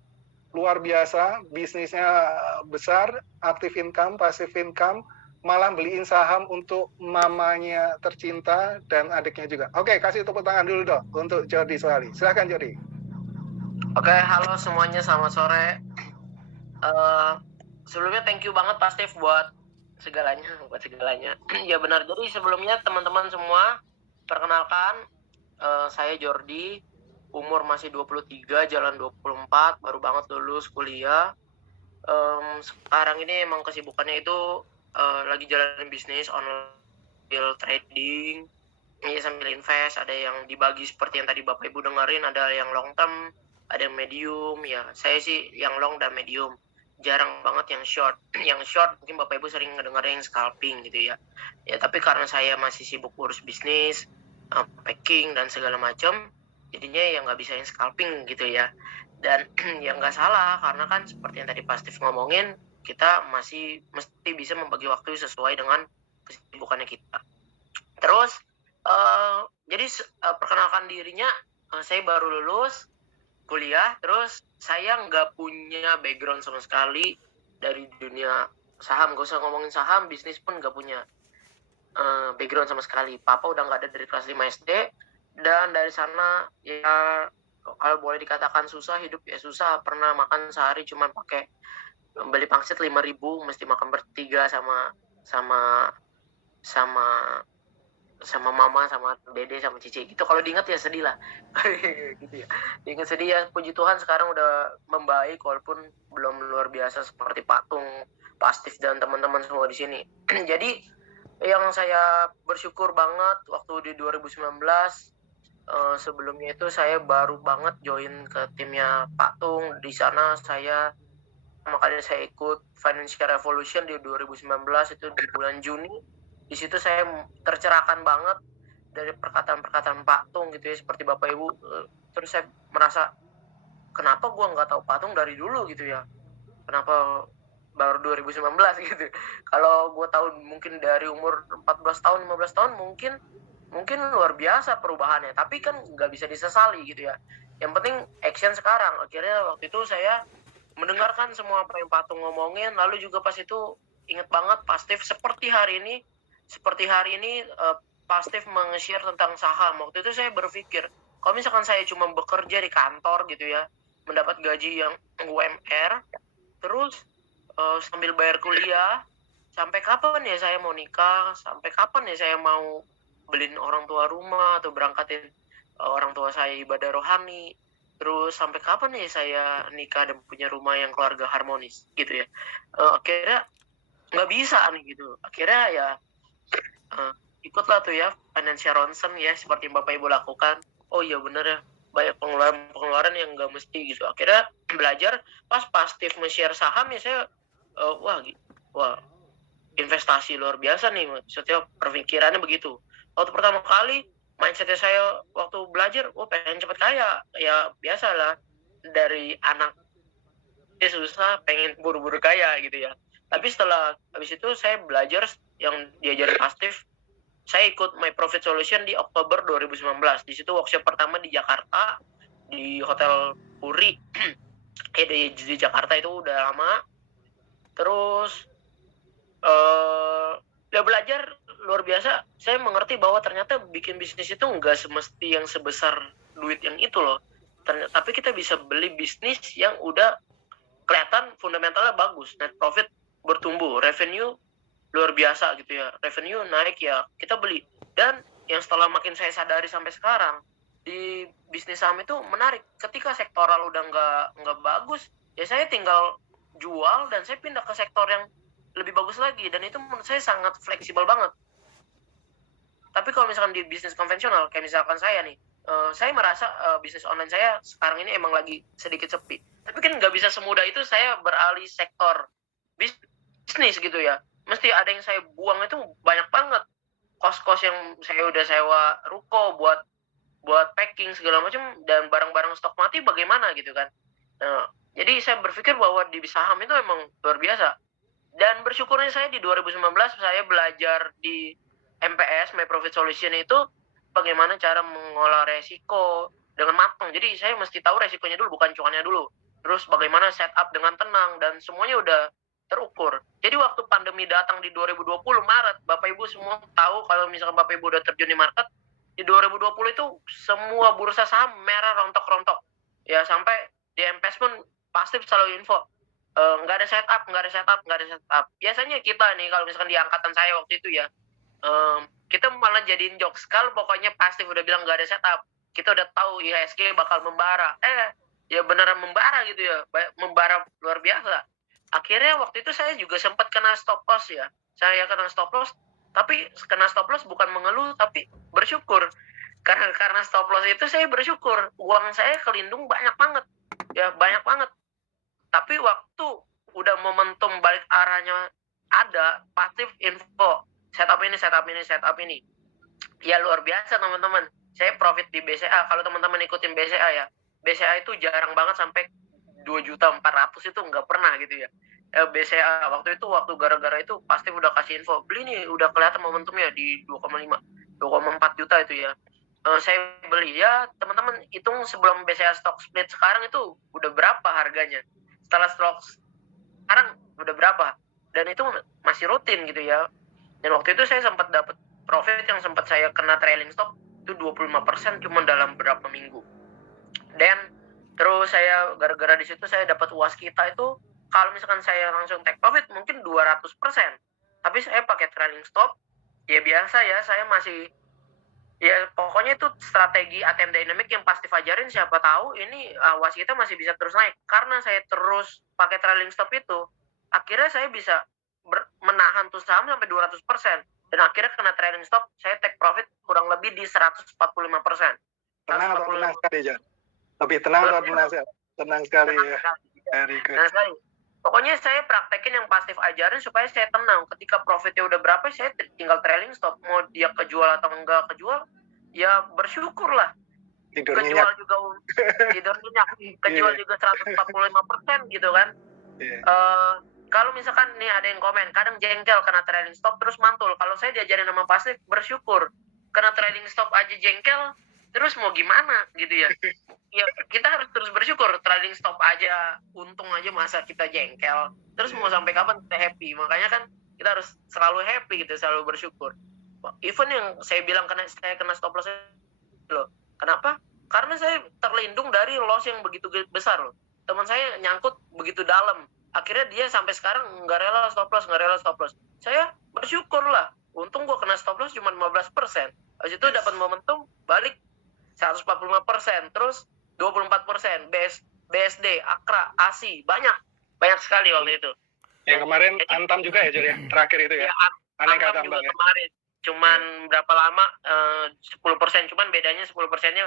luar biasa, bisnisnya besar, active income, passive income, malah beliin saham untuk mamanya tercinta dan adiknya juga. Oke, kasih tepuk tangan dulu dong untuk Jordi Suharli. Silahkan Jordi. Oke, halo semuanya, selamat sore. Sebelumnya thank you banget Pak Steve buat segalanya. Ya benar, jadi sebelumnya teman-teman semua, perkenalkan, saya Jordi, umur masih 23, jalan 24, baru banget lulus kuliah. Sekarang ini emang kesibukannya itu lagi jalanin bisnis online, trading, ya sambil invest. Ada yang dibagi seperti yang tadi Bapak Ibu dengerin, ada yang long term, ada yang medium. Ya saya sih yang long dan medium, jarang banget yang short. Yang short mungkin Bapak Ibu sering ngedengerin scalping gitu ya. Ya tapi karena saya masih sibuk urus bisnis, packing dan segala macam, jadinya ya nggak bisa yang scalping gitu ya. Dan yang nggak salah, karena kan seperti yang tadi Pak Steve ngomongin, kita masih mesti bisa membagi waktu sesuai dengan kesibukannya kita. Terus jadi perkenalkan dirinya, saya baru lulus kuliah, terus saya nggak punya background sama sekali dari dunia saham. Gak usah ngomongin saham, bisnis pun nggak punya background sama sekali. Papa udah nggak ada dari kelas 5 SD, dan dari sana ya kalau boleh dikatakan susah hidup, ya susah. Pernah makan sehari cuma pakai beli pangsit 5.000, mesti makan bertiga sama mama, sama dede, sama cici gitu. Kalau diingat ya sedih lah. Gitu ya. Diingat sedih ya. Puji Tuhan sekarang udah membaik, walaupun belum luar biasa seperti Patung, Pastif dan teman-teman semua di sini. Jadi yang saya bersyukur banget waktu di 2019, sebelumnya itu saya baru banget join ke timnya Patung. Di sana makanya saya ikut Financial Revolution di 2019, itu di bulan Juni. Di situ saya tercerahkan banget dari perkataan-perkataan Pak Tung gitu ya, seperti Bapak Ibu. Terus saya merasa, kenapa gue nggak tahu Pak Tung dari dulu gitu ya, kenapa baru 2019 gitu. Kalau gue tahu mungkin dari umur 14 tahun 15 tahun mungkin luar biasa perubahannya, tapi kan nggak bisa disesali gitu ya. Yang penting action sekarang. Akhirnya waktu itu saya mendengarkan semua apa yang Pak Tung ngomongin, lalu juga pas itu inget banget Pastif seperti hari ini Pak Steve meng-share tentang saham. Waktu itu saya berpikir, kalau misalkan saya cuma bekerja di kantor gitu ya, mendapat gaji yang UMR, terus sambil bayar kuliah, sampai kapan ya saya mau nikah, sampai kapan ya saya mau beliin orang tua rumah atau berangkatin orang tua saya ibadah rohani, terus sampai kapan ya saya nikah dan punya rumah yang keluarga harmonis gitu ya. Akhirnya nggak bisa nih gitu. Akhirnya ya ikutlah tuh ya financial ronsen ya, seperti Bapak Ibu lakukan. Oh iya bener ya, banyak pengeluaran yang nggak mesti gitu. Akhirnya belajar, pas Steve share saham ya saya wah investasi luar biasa nih. Setiap perpikirannya begitu. Waktu pertama kali mindsetnya saya waktu belajar, pengen cepet kaya. Ya biasalah, dari anak dia susah pengen buru-buru kaya gitu ya. Tapi setelah habis itu saya belajar yang diajarin Steve, saya ikut My Profit Solution di Oktober 2019. Di situ workshop pertama di Jakarta, di Hotel Puri. Di Jakarta itu udah lama. Terus ya belajar luar biasa. Saya mengerti bahwa ternyata bikin bisnis itu nggak semesti yang sebesar duit yang itu loh. Tapi kita bisa beli bisnis yang udah kelihatan fundamentalnya bagus, net profit bertumbuh, revenue luar biasa gitu ya, revenue naik ya kita beli. Dan yang setelah makin saya sadari sampai sekarang, di bisnis saham itu menarik. Ketika sektoral udah nggak bagus, ya saya tinggal jual dan saya pindah ke sektor yang lebih bagus lagi, dan itu menurut saya sangat fleksibel banget. Tapi kalau misalkan di bisnis konvensional, kayak misalkan saya nih, saya merasa bisnis online saya sekarang ini emang lagi sedikit sepi. Tapi kan nggak bisa semudah itu saya beralih sektor bisnis gitu ya. Mesti ada yang saya buang, itu banyak banget. Kos-kos yang saya udah sewa ruko buat packing segala macam, dan barang-barang stok mati bagaimana gitu kan. Nah, jadi saya berpikir bahwa di saham itu emang luar biasa. Dan bersyukurnya saya di 2019 saya belajar di MPS, My Profit Solution, itu bagaimana cara mengolah resiko dengan matang. Jadi saya mesti tahu resikonya dulu, bukan cuannya dulu. Terus bagaimana setup dengan tenang, dan semuanya udah terukur. Jadi waktu pandemi datang di 2020 Maret, Bapak Ibu semua tahu kalau misalkan Bapak Ibu udah terjun di market, di 2020 itu semua bursa saham merah rontok-rontok. Ya sampai di MPS pun pasti selalu info, nggak ada setup. Biasanya kita nih kalau misalkan di angkatan saya waktu itu ya, kita malah jadiin jokes kalau pokoknya pasti udah bilang nggak ada setup, kita udah tahu IHSG bakal membara. Ya beneran membara gitu ya, membara luar biasa. Akhirnya waktu itu saya juga sempat kena stop loss ya. Saya kena stop loss, tapi kena stop loss bukan mengeluh tapi bersyukur. Karena stop loss itu saya bersyukur, uang saya kelindung banyak banget. Ya banyak banget. Tapi waktu udah momentum balik arahnya ada, pasif info, setup ini. Ya luar biasa teman-teman. Saya profit di BCA. Kalau teman-teman ikutin BCA ya, BCA itu jarang banget sampai 2.400.000 itu nggak pernah gitu ya. BCA waktu gara-gara itu pasti udah kasih info, beli nih, udah kelihatan momentumnya di 2,5, 2,4 juta itu ya. Saya beli ya, teman-teman hitung sebelum BCA stock split sekarang itu udah berapa harganya. Setelah stock sekarang udah berapa, dan itu masih rutin gitu ya. Dan waktu itu saya sempat dapat profit yang sempat saya kena trailing stop itu 25% cuma dalam berapa minggu. Dan terus saya gara-gara di situ saya dapat waskita itu, kalau misalkan saya langsung take profit mungkin 200%. Tapi saya pakai trailing stop. Ya biasa ya, saya masih, ya pokoknya itu strategi ATM dynamic yang pasti fajarin, siapa tahu ini waskita masih bisa terus naik. Karena saya terus pakai trailing stop itu, akhirnya saya bisa menahan tuh saham sampai 200%. Dan akhirnya kena trailing stop, saya take profit kurang lebih di 145%. Tenang atau tenang sekali, Jan? Lebih tenang atau tenang sekali? Tenang sekali ya. Very good. Tenang sekali. Pokoknya saya praktekin yang pasif ajarin supaya saya tenang. Ketika profitnya udah berapa, saya tinggal trailing stop. Mau dia kejual atau enggak kejual, ya bersyukur lah. Tidur kejual nyenyak. juga tidur nyenyak. Kejual juga 145% gitu kan. Kalau misalkan nih ada yang komen, kadang jengkel kena trailing stop terus mantul. Kalau saya diajarin sama pasif, bersyukur. Kena trailing stop aja jengkel, terus mau gimana gitu ya. Ya kita harus terus bersyukur. Trailing stop aja untung aja, masa kita jengkel. Terus mau sampai kapan kita happy? Makanya kan kita harus selalu happy gitu, selalu bersyukur. Even yang saya bilang saya kena stop loss loh. Kenapa? Karena saya terlindung dari loss yang begitu besar loh. Teman saya nyangkut begitu dalam, akhirnya dia sampai sekarang nggak rela stop loss. Saya bersyukur lah, untung gue kena stop loss cuma 15%. Habis itu dapat momentum balik 145%, terus 24%, BSD, Akra, ASI, banyak sekali waktu itu. Yang kemarin Antam juga ya, Jor ya? Terakhir itu ya? Antam juga ya? Kemarin cuman berapa lama, 10%, cuman bedanya 10%-nya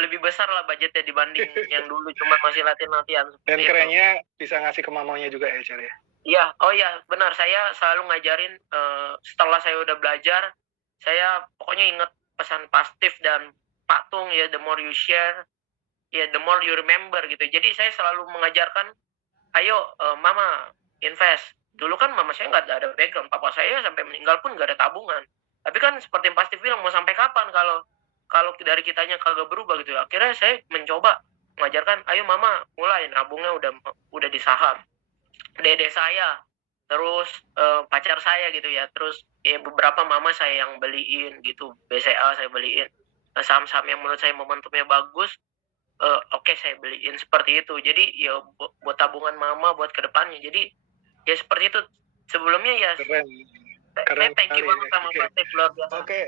lebih besar lah budgetnya dibanding yang dulu cuma masih latihan. Dan kerennya bisa ngasih ke mamanya juga ya, Jor ya? Iya, oh iya benar, saya selalu ngajarin, setelah saya udah belajar, saya pokoknya inget pesan pastif dan Pak Tung ya, the more you share, ya the more you remember gitu. Jadi saya selalu mengajarkan, ayo mama invest. Dulu kan mama saya nggak ada background, papa saya sampai meninggal pun nggak ada tabungan. Tapi kan seperti yang pasti bilang, mau sampai kapan kalau dari kitanya kagak berubah gitu. Akhirnya saya mencoba mengajarkan, ayo mama mulai nabungnya udah di saham. Dede saya, terus pacar saya gitu ya, terus ya beberapa mama saya yang beliin gitu, BCA saya beliin, saham-saham yang menurut saya momentumnya bagus, oke, saya beliin seperti itu. Jadi ya buat tabungan mama buat kedepannya. Jadi ya seperti itu. Sebelumnya ya keren thank you banget sama Pak Steve, luar biasa. Oke.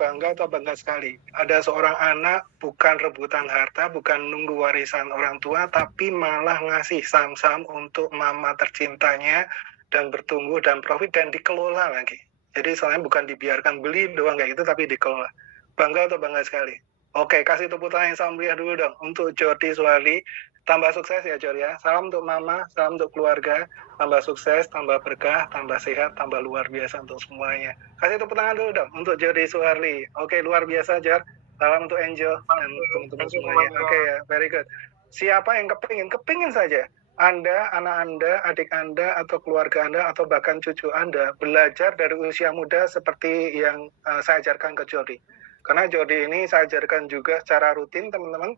bangga atau bangga sekali. Ada seorang anak bukan rebutan harta, bukan nunggu warisan orang tua, tapi malah ngasih saham-saham untuk mama tercintanya dan bertumbuh dan profit dan dikelola lagi. Jadi soalnya bukan dibiarkan beli doang kayak gitu, tapi dikelola. Bangga atau bangga sekali. Oke, kasih tepuk tangan yang sama meriah dulu dong untuk Jordi Suwali. Tambah sukses ya Jor ya. Salam untuk mama, salam untuk keluarga. Tambah sukses, tambah berkah, tambah sehat, tambah luar biasa untuk semuanya. Kasih tepuk tangan dulu dong untuk Jordi Suwarli. Oke, luar biasa Jor. Salam untuk Angel dan teman-teman semuanya. Oke ya, very good. Siapa yang kepingin saja Anda, anak Anda, adik Anda, atau keluarga Anda, atau bahkan cucu Anda belajar dari usia muda seperti yang saya ajarkan ke Jordi. Karena Jordi ini saya ajarkan juga secara rutin, teman-teman.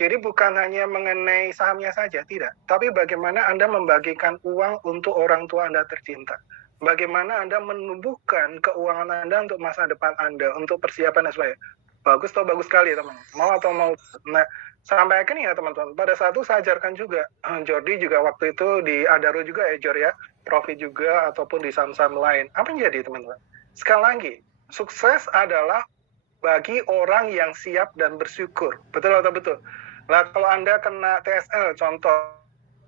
Jadi bukan hanya mengenai sahamnya saja, tidak. Tapi bagaimana Anda membagikan uang untuk orang tua Anda tercinta. Bagaimana Anda menumbuhkan keuangan Anda untuk masa depan Anda, untuk persiapan dan sebagainya. Bagus atau bagus sekali, teman. Mau atau mau. Nah, sampai akhirnya ya, teman-teman. Pada saat itu saya ajarkan juga. Jordi juga waktu itu di Adaro juga ya, Jor ya. Profit juga, ataupun di saham-saham lain. Apa yang jadi, teman-teman? Sekali lagi, sukses adalah bagi orang yang siap dan bersyukur. Betul atau betul? Nah, kalau Anda kena TSL, contoh,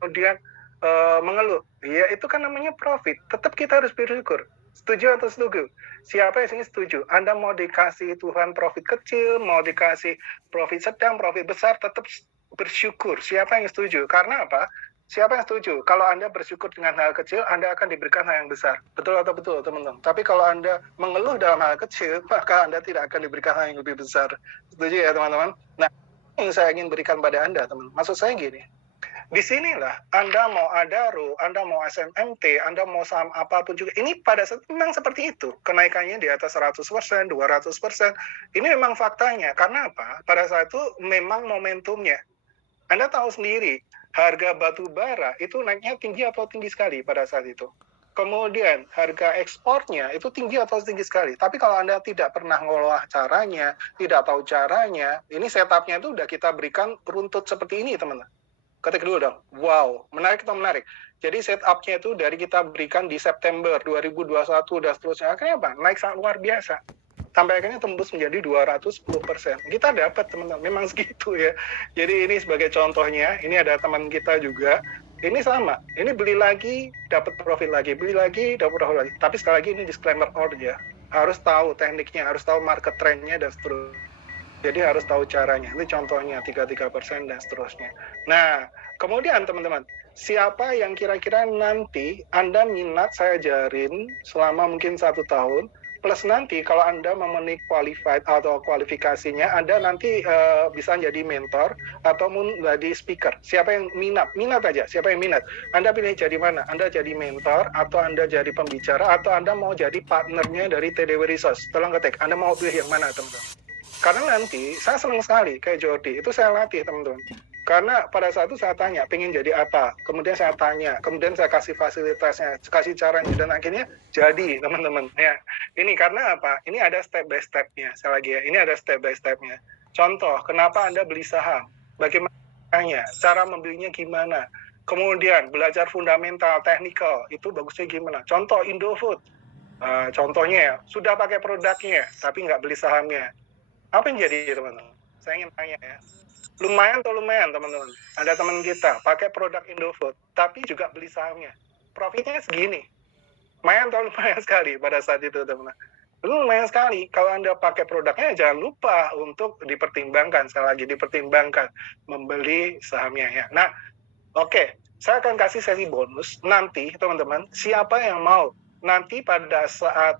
kemudian mengeluh, ya itu kan namanya profit. Tetap kita harus bersyukur. Setuju atau setuju? Siapa yang ingin setuju? Anda mau dikasih Tuhan profit kecil, mau dikasih profit sedang, profit besar, tetap bersyukur. Siapa yang setuju? Karena apa? Siapa yang setuju? Kalau Anda bersyukur dengan hal kecil, Anda akan diberikan hal yang besar. Betul atau betul, teman-teman? Tapi kalau Anda mengeluh dalam hal kecil, maka Anda tidak akan diberikan hal yang lebih besar. Setuju ya, teman-teman? Nah, yang saya ingin berikan pada Anda, teman. Maksud saya gini, disinilah Anda mau Adaro, Anda mau SMMT, Anda mau saham apapun juga, ini pada saat memang seperti itu. Kenaikannya di atas 100%, 200%. Ini memang faktanya. Karena apa? Pada saat itu memang momentumnya. Anda tahu sendiri, harga batu bara itu naiknya tinggi atau tinggi sekali pada saat itu. Kemudian harga ekspornya itu tinggi atau tinggi sekali. Tapi kalau Anda tidak pernah ngolah caranya, tidak tahu caranya, ini setupnya itu udah kita berikan runtut seperti ini, teman-teman. Ketik dulu dong. Wow, menarik atau menarik? Jadi setupnya itu dari kita berikan di September 2021 dan seterusnya. Akhirnya apa? Naik sangat luar biasa. Sampai akhirnya tembus menjadi 210%. Kita dapat, teman-teman. Memang segitu ya. Jadi ini sebagai contohnya, ini ada teman kita juga. Ini sama. Ini beli lagi, dapat profit lagi. Beli lagi, dapat profit lagi. Tapi sekali lagi ini disclaimer aja. Harus tahu tekniknya, harus tahu market trendnya dan seterusnya. Jadi harus tahu caranya. Ini contohnya 33% dan seterusnya. Nah, kemudian teman-teman, siapa yang kira-kira nanti Anda minat saya ajarin selama mungkin 1 tahun, plus nanti kalau Anda memenuhi qualified atau kualifikasinya, Anda nanti bisa jadi mentor atau menjadi speaker. Siapa yang minat? Minat aja. Siapa yang minat? Anda pilih jadi mana? Anda jadi mentor, atau Anda jadi pembicara, atau Anda mau jadi partnernya dari TDW Resource. Tolong ketik. Anda mau pilih yang mana, teman-teman? Karena nanti saya senang sekali kayak Jordi, itu saya latih, teman-teman. Karena pada saat itu saya tanya, pengen jadi apa? Kemudian saya tanya, kemudian saya kasih fasilitasnya, kasih caranya, dan akhirnya jadi, teman-teman. Ya, ini karena apa? Ini ada step by step-nya. Saya lagi ya, ini ada step by step-nya. Contoh, kenapa Anda beli saham? Bagaimana caranya? Cara membelinya gimana? Kemudian belajar fundamental, technical, itu bagusnya gimana? Contoh Indofood. Contohnya ya, sudah pakai produknya, tapi nggak beli sahamnya. Apa yang jadi, teman-teman? Saya ingin tanya ya. Lumayan atau lumayan, teman-teman? Ada teman kita pakai produk Indofood, tapi juga beli sahamnya. Profitnya segini. Lumayan atau lumayan sekali pada saat itu, teman-teman? Lumayan sekali. Kalau Anda pakai produknya, jangan lupa untuk dipertimbangkan. Sekali lagi, dipertimbangkan membeli sahamnya ya. Nah, oke. Saya akan kasih sesi bonus nanti, teman-teman. Siapa yang mau? Nanti pada saat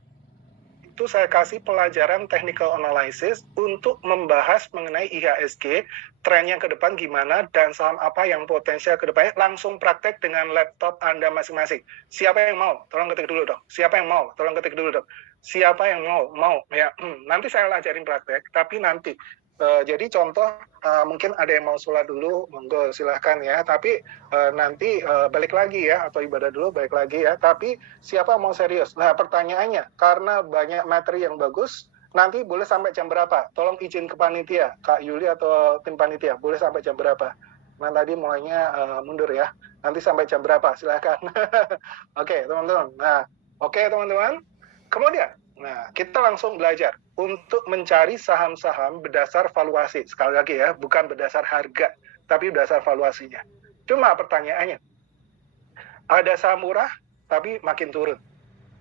itu saya kasih pelajaran technical analysis untuk membahas mengenai IHSG, trennya ke depan gimana, dan saham apa yang potensial ke depannya, langsung praktek dengan laptop Anda masing-masing. Siapa yang mau? Tolong ketik dulu dong. Siapa yang mau? Tolong ketik dulu dong. Siapa yang mau? Mau. Ya, nanti saya ajarin praktek, tapi nanti. Jadi contoh, mungkin ada yang mau sholat dulu, monggo silahkan ya. Tapi nanti balik lagi ya, atau ibadah dulu balik lagi ya. Tapi siapa mau serius? Nah, pertanyaannya, karena banyak materi yang bagus, nanti boleh sampai jam berapa? Tolong izin ke panitia, Kak Yuli atau tim panitia, boleh sampai jam berapa? Nah, tadi mulainya mundur ya. Nanti sampai jam berapa? Silahkan. Oke, teman-teman. Nah, oke, teman-teman. Kemudian, Nah, kita langsung belajar untuk mencari saham-saham berdasar valuasi. Sekali lagi ya, bukan berdasar harga, tapi berdasar valuasinya. Cuma pertanyaannya, ada saham murah, tapi makin turun.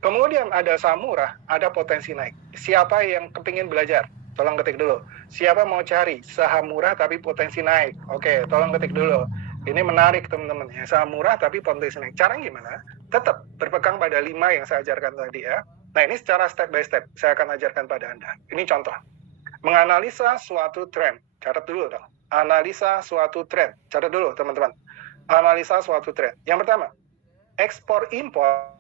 Kemudian ada saham murah, ada potensi naik. Siapa yang kepingin belajar? Tolong ketik dulu. Siapa mau cari saham murah tapi potensi naik? Oke, tolong ketik dulu. Ini menarik teman-teman ya. Saham murah tapi potensi naik. Caranya gimana? Tetap berpegang pada 5 yang saya ajarkan tadi ya. Nah, ini secara step by step saya akan ajarkan pada Anda. Ini contoh. Menganalisa suatu tren. Catat dulu dong. Analisa suatu tren. Catat dulu teman-teman. Analisa suatu tren. Yang pertama, ekspor impor.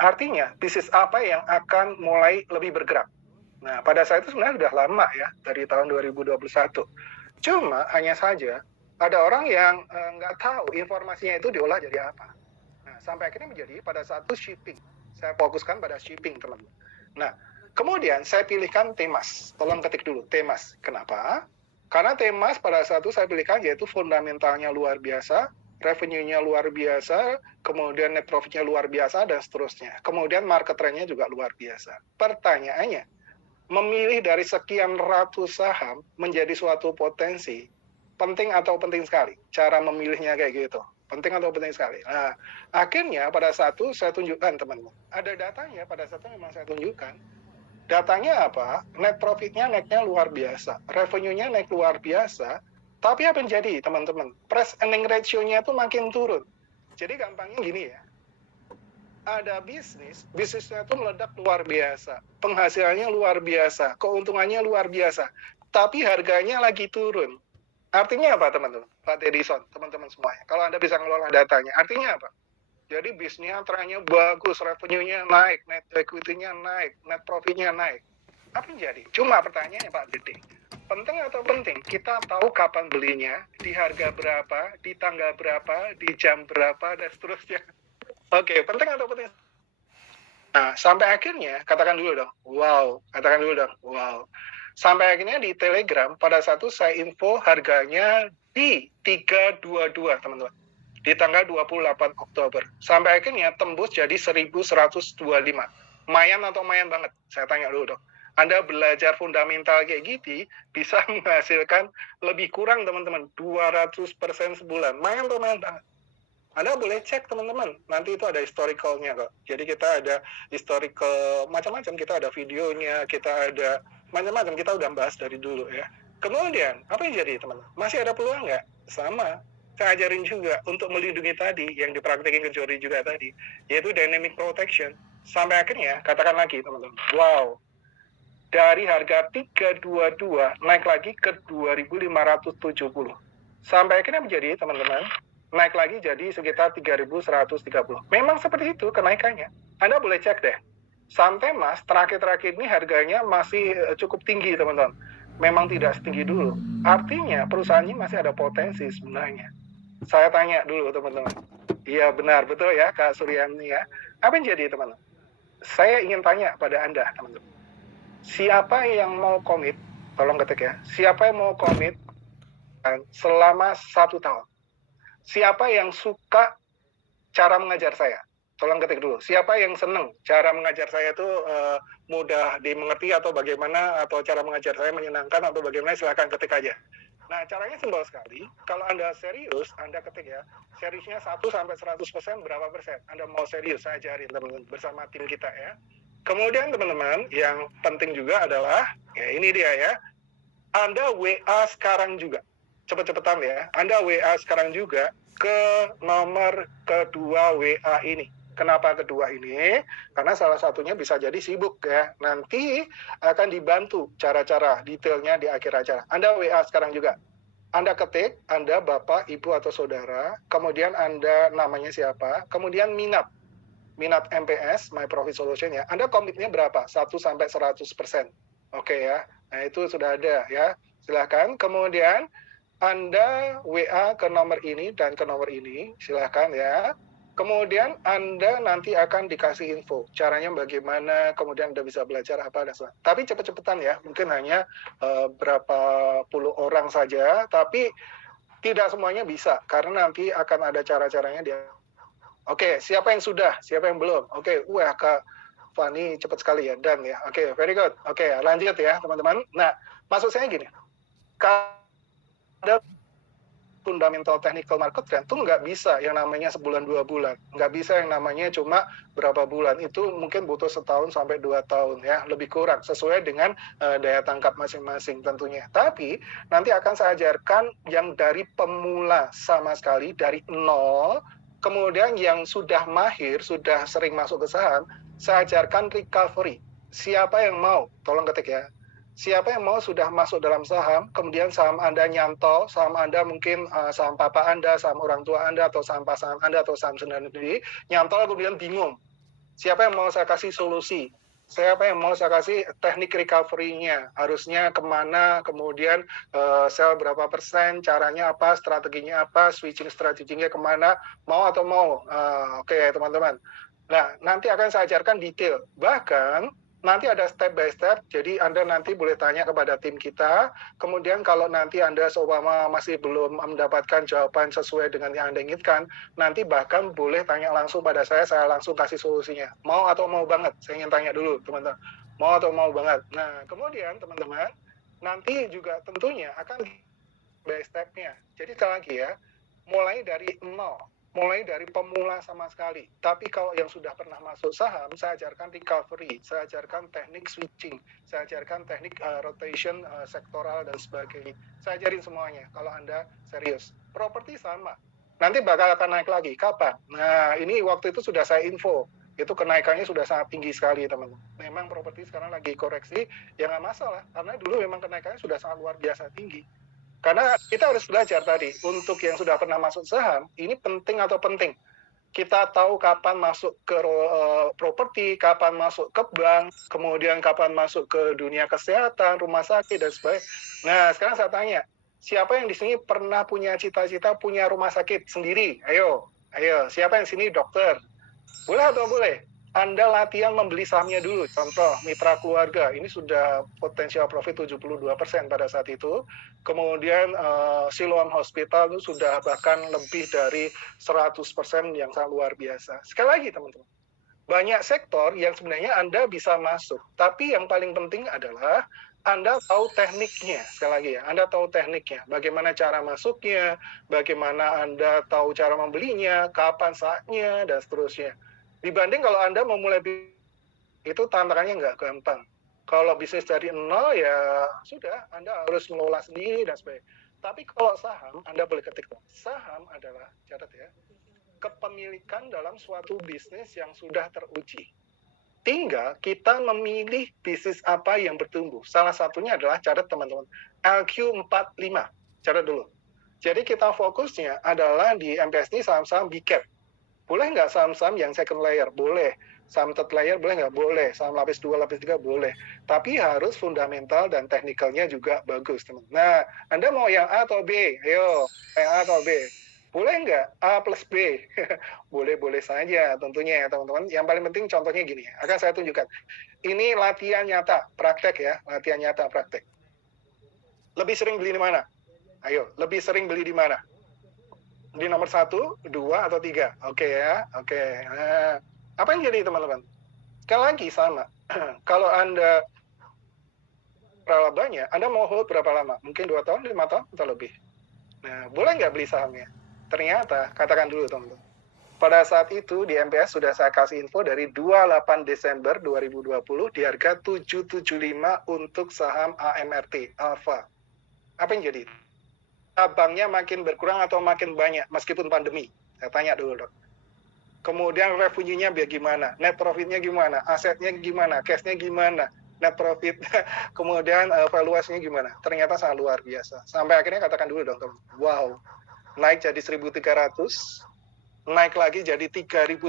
Artinya, bisnis apa yang akan mulai lebih bergerak? Nah, pada saat itu sebenarnya sudah lama ya, dari tahun 2021. Cuma, hanya saja, ada orang yang nggak tahu informasinya itu diolah jadi apa. Nah, sampai akhirnya menjadi pada saat itu shipping. Saya fokuskan pada shipping, teman-teman. Nah, kemudian saya pilihkan Temas. Tolong ketik dulu, Temas. Kenapa? Karena Temas pada saat itu saya pilihkan yaitu fundamentalnya luar biasa, revenue-nya luar biasa, kemudian net profit-nya luar biasa, dan seterusnya. Kemudian market trend-nya juga luar biasa. Pertanyaannya, memilih dari sekian ratus saham menjadi suatu potensi, penting atau penting sekali? Cara memilihnya kayak gitu. Penting atau penting sekali? Nah, akhirnya pada saat itu saya tunjukkan teman-teman. Ada datanya pada saat itu memang saya tunjukkan. Datanya apa? Net profit-nya naiknya luar biasa. Revenue-nya naik luar biasa. Tapi apa yang jadi teman-teman? Price earning ratio-nya itu makin turun. Jadi gampangnya gini ya. Ada bisnisnya itu meledak luar biasa. Penghasilannya luar biasa. Keuntungannya luar biasa. Tapi harganya lagi turun. Artinya apa teman-teman? Pak Edison, teman-teman semuanya. Kalau Anda bisa ngelola datanya, artinya apa? Jadi bisnisnya trennya bagus, revenue-nya naik, net equity-nya naik, net profit-nya naik. Apa yang jadi? Cuma pertanyaannya Pak Dede, penting atau penting? Kita tahu kapan belinya, di harga berapa, di tanggal berapa, di jam berapa, dan seterusnya. Oke, penting atau penting? Nah, sampai akhirnya, katakan dulu dong, wow. Katakan dulu dong, wow. Sampai akhirnya di Telegram, pada satu saya info harganya di 322, teman-teman. Di tanggal 28 Oktober. Sampai akhirnya tembus jadi 1125. Mayan atau mayan banget? Saya tanya dulu dong. Anda belajar fundamental kayak gitu, bisa menghasilkan lebih kurang teman-teman, 200% sebulan. Mayan atau mayan banget? Anda boleh cek teman-teman, nanti itu ada historicalnya kok. Jadi kita ada historical macam-macam, kita ada videonya, kita ada macam-macam, kita udah bahas dari dulu ya. Kemudian, apa yang jadi teman-teman? Masih ada peluang nggak? Sama, saya ajarin juga untuk melindungi tadi, yang dipraktekin ke Jody juga tadi, yaitu dynamic protection. Sampai akhirnya, katakan lagi teman-teman, wow, dari harga 322 naik lagi ke 2.570. Sampai akhirnya menjadi teman-teman, naik lagi jadi sekitar 3.130. Memang seperti itu kenaikannya. Anda boleh cek deh. Saham Temas terakhir-terakhir ini harganya masih cukup tinggi teman-teman. Memang tidak setinggi dulu. Artinya perusahaan ini masih ada potensi sebenarnya. Saya tanya dulu teman-teman. Iya benar, betul ya Kak Suryani ya. Apa yang jadi teman-teman? Saya ingin tanya pada Anda teman-teman. Siapa yang mau komit, tolong ketik ya, siapa yang mau komit selama 1 tahun? Siapa yang suka cara mengajar saya? Tolong ketik dulu. Siapa yang senang cara mengajar saya itu mudah dimengerti atau bagaimana, atau cara mengajar saya menyenangkan atau bagaimana, silahkan ketik aja. Nah, caranya simpel sekali. Kalau Anda serius, Anda ketik ya. Seriusnya 1-100% berapa persen? Anda mau serius, saya ajarin teman-teman bersama tim kita ya. Kemudian teman-teman, yang penting juga adalah, ya ini dia ya. Anda WA sekarang juga. Cepet-cepetan ya. Anda WA sekarang juga ke nomor kedua WA ini. Kenapa kedua ini? Karena salah satunya bisa jadi sibuk ya. Nanti akan dibantu cara-cara detailnya di akhir acara. Anda WA sekarang juga. Anda ketik, Anda Bapak, Ibu atau Saudara, kemudian Anda namanya siapa, kemudian minat MPS, My Profit Solution ya. Anda komitnya berapa? 1-100%. Oke ya. Nah, itu sudah ada ya. Silahkan. Kemudian Anda WA ke nomor ini dan ke nomor ini, silahkan ya. Kemudian Anda nanti akan dikasih info, caranya bagaimana, kemudian Anda bisa belajar apa dan sebagainya. Tapi cepet-cepetan ya, mungkin hanya berapa puluh orang saja, tapi tidak semuanya bisa, karena nanti akan ada cara-caranya dia. Oke, siapa yang sudah, siapa yang belum? Oke, Kak Fani cepat sekali ya, dan ya. Oke, very good. Oke, lanjut ya teman-teman. Nah, maksud saya gini, ada fundamental technical market trend tuh nggak bisa yang namanya sebulan 2 bulan, nggak bisa yang namanya cuma berapa bulan, itu mungkin butuh setahun sampai 2 tahun ya, lebih kurang sesuai dengan daya tangkap masing-masing tentunya. Tapi nanti akan saya ajarkan yang dari pemula sama sekali dari nol, kemudian yang sudah mahir, sudah sering masuk ke saham, saya ajarkan recovery. Siapa yang mau? Tolong ketik ya. Siapa yang mau sudah masuk dalam saham, kemudian saham Anda nyantol, saham Anda mungkin saham papa Anda, saham orang tua Anda, atau saham pasangan Anda, atau saham sendiri, nyantol kemudian bingung. Siapa yang mau saya kasih solusi? Siapa yang mau saya kasih teknik recovery-nya? Harusnya kemana, kemudian sell berapa persen, caranya apa, strateginya apa, switching strateginya kemana, mau atau mau? Oke, teman-teman. Nah, nanti akan saya ajarkan detail. Bahkan, nanti ada step by step, jadi Anda nanti boleh tanya kepada tim kita, kemudian kalau nanti Anda seumpama masih belum mendapatkan jawaban sesuai dengan yang Anda inginkan, nanti bahkan boleh tanya langsung pada saya langsung kasih solusinya. Mau atau mau banget? Saya ingin tanya dulu, teman-teman. Mau atau mau banget? Nah, kemudian teman-teman, nanti juga tentunya akan by step-nya. Jadi sekali lagi ya, mulai dari nol, mulai dari pemula sama sekali. Tapi kalau yang sudah pernah masuk saham, saya ajarkan recovery, saya ajarkan teknik switching, saya ajarkan teknik rotation sektoral dan sebagainya. Saya ajarin semuanya kalau Anda serius. Properti sama. Nanti bakal akan naik lagi. Kapan? Nah, ini waktu itu sudah saya info. Itu kenaikannya sudah sangat tinggi sekali, teman-teman. Memang properti sekarang lagi koreksi, ya nggak masalah. Karena dulu memang kenaikannya sudah sangat luar biasa tinggi. Karena kita harus belajar tadi, untuk yang sudah pernah masuk saham, ini penting atau penting. Kita tahu kapan masuk ke properti, kapan masuk ke bank, kemudian kapan masuk ke dunia kesehatan, rumah sakit, dan sebagainya. Nah, sekarang saya tanya, siapa yang di sini pernah punya cita-cita punya rumah sakit sendiri? Ayo, siapa yang di sini dokter? Boleh atau boleh? Anda latihan membeli sahamnya dulu. Contoh, mitra keluarga. Ini sudah potensial profit 72% pada saat itu. Kemudian Siloam Hospital itu sudah bahkan lebih dari 100% yang sangat luar biasa. Sekali lagi teman-teman, banyak sektor yang sebenarnya Anda bisa masuk. Tapi yang paling penting adalah Anda tahu tekniknya. Sekali lagi ya, Anda tahu tekniknya. Bagaimana cara masuknya, bagaimana Anda tahu cara membelinya, kapan saatnya, dan seterusnya. Dibanding kalau Anda memulai itu tantangannya nggak gampang. Kalau bisnis dari nol ya sudah, Anda harus mengelola sendiri dan sebagainya. Tapi kalau saham, Anda boleh ketik. Saham adalah, catat ya, kepemilikan dalam suatu bisnis yang sudah teruji. Tinggal kita memilih bisnis apa yang bertumbuh. Salah satunya adalah, catat teman-teman, LQ45. Catat dulu. Jadi kita fokusnya adalah di MPS ini saham-saham big cap. Boleh nggak saham-saham yang second layer? Boleh. Saham third layer boleh nggak? Boleh. Saham lapis 2, lapis 3 boleh. Tapi harus fundamental dan teknikalnya juga bagus, teman. Nah, Anda mau yang A atau B? Ayo, yang A atau B? Boleh nggak A plus B? Boleh-boleh saja tentunya ya, teman-teman. Yang paling penting contohnya gini, akan saya tunjukkan. Ini latihan nyata, praktek ya. Latihan nyata, praktek. Lebih sering beli di mana? Ayo, lebih sering beli di mana? Di nomor 1, 2, atau 3? Oke ya, oke. Nah, apa yang jadi teman-teman? Sekali lagi sama. Kalau Anda berapa banyak, Anda mau hold berapa lama? Mungkin 2 tahun, 5 tahun, atau lebih. Nah, boleh nggak beli sahamnya? Ternyata, katakan dulu teman-teman. Pada saat itu di MPS sudah saya kasih info dari 28 Desember 2020 di harga 775 untuk saham AMRT, Alpha. Apa yang jadi? Cabangnya makin berkurang atau makin banyak meskipun pandemi? Saya tanya dulu, dok. Kemudian revenue-nya bagaimana? Net profit-nya gimana? Asetnya gimana? Cash-nya gimana? Net profit, kemudian valuasinya gimana? Ternyata sangat luar biasa. Sampai akhirnya katakan dulu dong, wow, naik jadi 1.300, naik lagi jadi 3.090,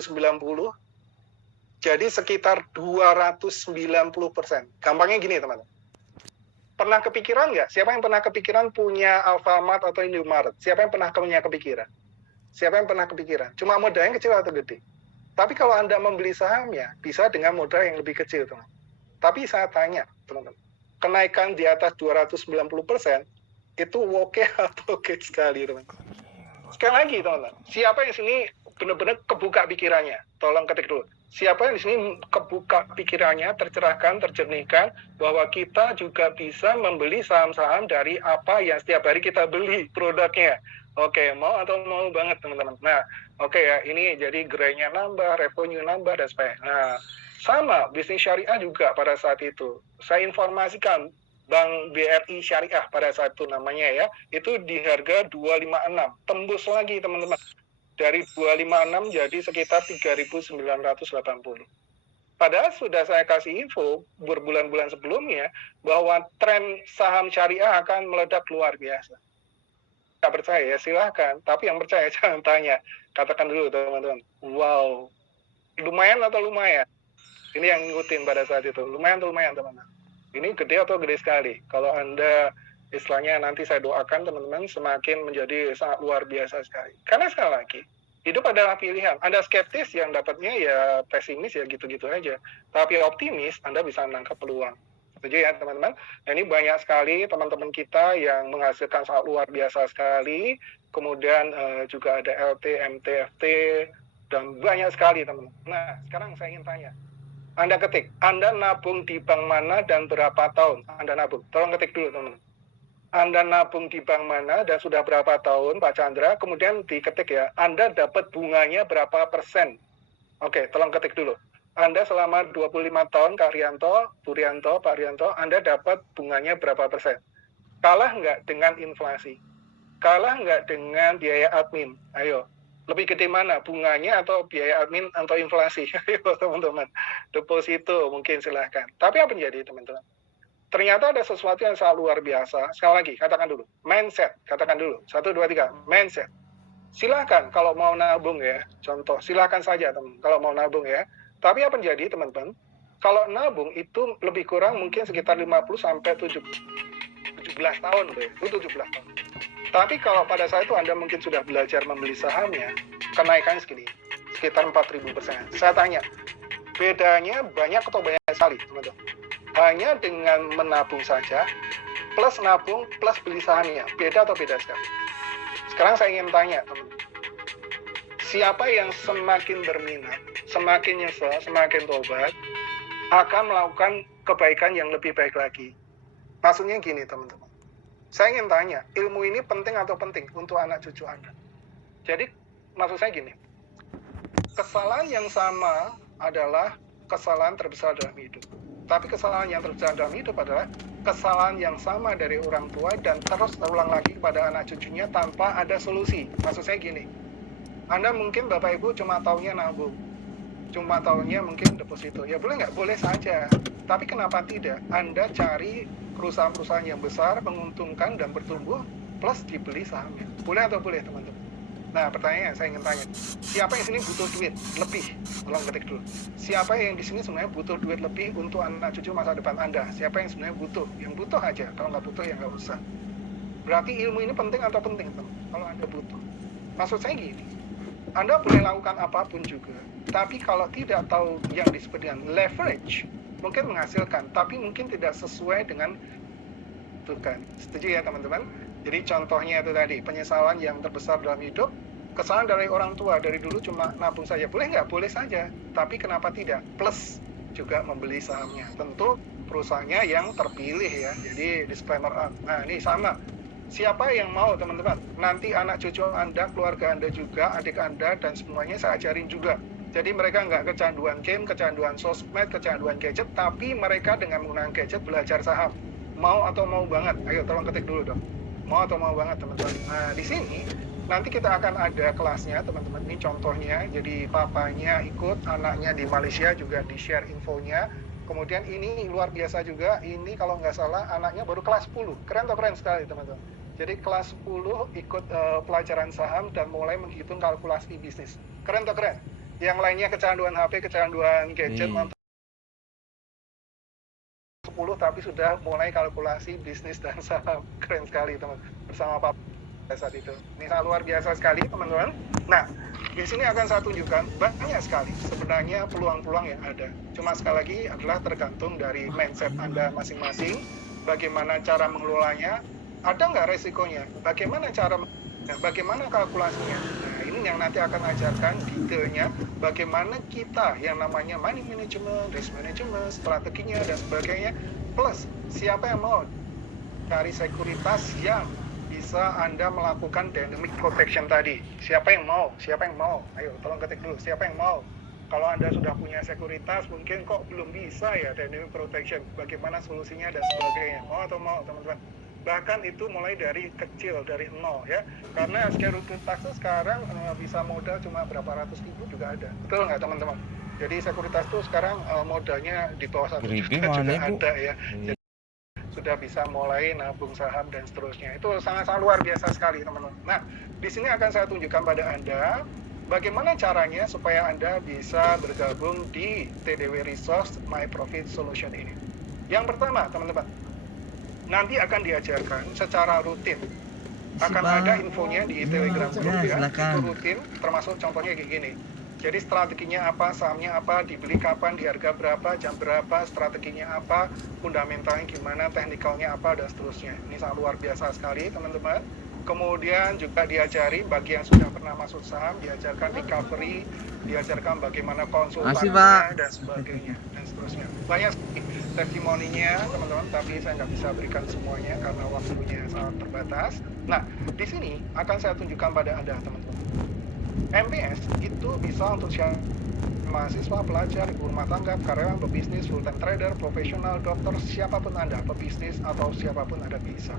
jadi sekitar 290%. Gampangnya gini teman-teman. Pernah kepikiran nggak? Siapa yang pernah kepikiran punya Alfamart atau Indomaret? Siapa yang pernah punya kepikiran? Siapa yang pernah kepikiran? Cuma modalnya kecil atau gede? Tapi kalau Anda membeli sahamnya, bisa dengan modal yang lebih kecil, teman. Tapi saya tanya, teman-teman, kenaikan di atas 290% itu oke atau oke sekali, teman. Sekali lagi, teman-teman, siapa yang sini benar-benar kebuka pikirannya. Tolong ketik dulu. Siapa yang di sini kebuka pikirannya, tercerahkan, terjernihkan, bahwa kita juga bisa membeli saham-saham dari apa yang setiap hari kita beli produknya. Oke, mau atau mau banget teman-teman. Nah, oke ya, ini jadi gerai-nya nambah, revenue nambah, dan sebagainya. Nah, sama, bisnis syariah juga pada saat itu. Saya informasikan, Bank BRI Syariah pada saat itu namanya ya, itu di harga 256. Tembus lagi teman-teman. Dari 256 jadi sekitar 3.980. Padahal sudah saya kasih info berbulan-bulan sebelumnya bahwa tren saham syariah akan meledak luar biasa. Nggak percaya ya silahkan, tapi yang percaya jangan tanya. Katakan dulu teman-teman, wow, lumayan atau lumayan? Ini yang ngikutin pada saat itu, lumayan atau lumayan teman-teman? Ini gede atau gede sekali? Kalau Anda istilahnya nanti saya doakan teman-teman semakin menjadi sangat luar biasa sekali. Karena sekali lagi, hidup adalah pilihan. Anda skeptis yang dapatnya ya pesimis ya gitu-gitu aja. Tapi optimis Anda bisa menangkap peluang. Setuju ya teman-teman? Nah, ini banyak sekali teman-teman kita yang menghasilkan sangat luar biasa sekali. Kemudian juga ada LT, MTFT, dan banyak sekali teman-teman. Nah, sekarang saya ingin tanya. Anda ketik, Anda nabung di bank mana dan berapa tahun Anda nabung? Tolong ketik dulu teman-teman. Anda nabung di bank mana dan sudah berapa tahun Pak Chandra, kemudian diketik ya, Anda dapat bunganya berapa persen. Oke, tolong ketik dulu. Anda selama 25 tahun Kak Rianto, Bu Rianto, Pak Rianto, Anda dapat bunganya berapa persen? Kalah nggak dengan inflasi? Kalah nggak dengan biaya admin? Ayo, lebih gede mana? Bunganya atau biaya admin atau inflasi? Ayo teman-teman, deposito mungkin silahkan. Tapi apa yang jadi teman-teman? Ternyata ada sesuatu yang sangat luar biasa. Sekali lagi, katakan dulu. Mindset, katakan dulu. 1, 2, 3, mindset. Silahkan kalau mau nabung ya, contoh, silahkan saja teman, kalau mau nabung ya. Tapi apa yang jadi teman-teman? Kalau nabung itu lebih kurang mungkin sekitar 50 sampai 17 tahun. Itu 17 tahun. Tapi kalau pada saat itu Anda mungkin sudah belajar membeli sahamnya, kenaikan segini, sekitar 4.000%. Saya tanya, bedanya banyak atau banyak sekali teman-teman? Hanya dengan menabung saja, plus nabung, plus beli sahamnya. Beda atau beda sekali? Sekarang saya ingin tanya, teman-teman. Siapa yang semakin berminat, semakin nyesel, semakin tobat, akan melakukan kebaikan yang lebih baik lagi? Maksudnya gini, teman-teman. Saya ingin tanya, ilmu ini penting atau penting untuk anak cucu Anda? Jadi, maksud saya gini. Kesalahan yang sama adalah kesalahan terbesar dalam hidup. Tapi kesalahan yang terbesar dalam hidup adalah kesalahan yang sama dari orang tua dan terus terulang lagi kepada anak cucunya tanpa ada solusi. Maksud saya gini, Anda mungkin Bapak Ibu cuma taunya nabung, cuma taunya mungkin deposito. Ya boleh nggak? Boleh saja. Tapi kenapa tidak? Anda cari perusahaan-perusahaan yang besar, menguntungkan dan bertumbuh, plus dibeli sahamnya. Boleh atau boleh teman-teman? Nah, pertanyaannya saya ingin tanya, siapa yang sini butuh duit lebih? Tolong ketik dulu. Siapa yang di sini sebenarnya butuh duit lebih untuk anak cucu masa depan Anda? Siapa yang sebenarnya butuh? Yang butuh aja, kalau nggak butuh ya nggak usah. Berarti ilmu ini penting atau penting, teman? Kalau Anda butuh. Maksud saya gini, Anda boleh lakukan apapun juga, tapi kalau tidak tahu yang disebut dengan leverage, mungkin menghasilkan, tapi mungkin tidak sesuai dengan itu kan. Setuju ya teman-teman? Jadi contohnya itu tadi, penyesalan yang terbesar dalam hidup, kesalahan dari orang tua, dari dulu cuma nabung saja. Boleh nggak? Boleh saja. Tapi kenapa tidak? Plus juga membeli sahamnya. Tentu perusahaannya yang terpilih ya. Jadi disclaimer. Nah ini sama. Siapa yang mau teman-teman? Nanti anak cucu Anda, keluarga Anda juga, adik Anda, dan semuanya saya ajarin juga. Jadi mereka nggak kecanduan game, kecanduan sosmed, kecanduan gadget, tapi mereka dengan menggunakan gadget belajar saham. Mau atau mau banget? Ayo tolong ketik dulu dong. Mau atau mau banget teman-teman. Nah di sini nanti kita akan ada kelasnya teman-teman. Ini contohnya. Jadi papanya ikut, anaknya di Malaysia juga di share infonya. Kemudian ini luar biasa juga. Ini kalau nggak salah anaknya baru kelas 10. Keren atau keren sekali teman-teman. Jadi kelas 10 ikut pelajaran saham dan mulai menghitung kalkulasi bisnis. Keren atau keren? Yang lainnya kecanduan HP, kecanduan gadget, 10 tapi sudah mulai kalkulasi bisnis dan saham. Keren sekali teman, bersama Pak saat itu. Ini sangat luar biasa sekali teman-teman. Nah, di sini akan saya tunjukkan banyak sekali sebenarnya peluang-peluang yang ada. Cuma sekali lagi adalah tergantung dari mindset Anda masing-masing, bagaimana cara mengelolanya, ada nggak resikonya, bagaimana cara, bagaimana kalkulasinya. Nah, ini training yang nanti akan ajarkan detailnya bagaimana kita yang namanya money management, risk management, strateginya dan sebagainya. Plus siapa yang mau cari sekuritas yang bisa Anda melakukan dynamic protection tadi. Siapa yang mau? Siapa yang mau? Ayo tolong ketik dulu, siapa yang mau? Kalau Anda sudah punya sekuritas, mungkin kok belum bisa ya dynamic protection. Bagaimana solusinya dan sebagainya. Mau atau mau teman-teman? Bahkan itu mulai dari kecil, dari nol ya. Karena sekuritas itu sekarang bisa modal cuma berapa ratus ribu juga ada. Betul nggak teman-teman? Jadi sekuritas itu sekarang modalnya di bawah 1 juta juga ada ya. Jadi sudah bisa mulai nabung saham dan seterusnya. Itu sangat-sangat luar biasa sekali teman-teman. Nah, di sini akan saya tunjukkan pada Anda bagaimana caranya supaya Anda bisa bergabung di TDW Resource My Profit Solution ini. Yang pertama, teman-teman, nanti akan diajarkan secara rutin. Akan ada infonya di Telegram group ya, itu rutin, termasuk contohnya kayak gini. Jadi strateginya apa, sahamnya apa, dibeli kapan, di harga berapa, jam berapa, strateginya apa, fundamentalnya gimana, teknikalnya apa, dan seterusnya. Ini sangat luar biasa sekali teman-teman. Kemudian juga diajari bagi yang sudah pernah masuk saham, diajarkan recovery, diajarkan bagaimana konsultasinya dan sebagainya dan seterusnya. Banyak testimoninya teman-teman, tapi saya nggak bisa berikan semuanya karena waktunya sangat terbatas. Nah, di sini akan saya tunjukkan pada Anda teman-teman. MPS itu bisa untuk siapa? Mahasiswa, pelajar, ibu rumah tangga, karyawan, pebisnis, full time trader, profesional, dokter, siapapun Anda, pebisnis atau siapapun Anda bisa.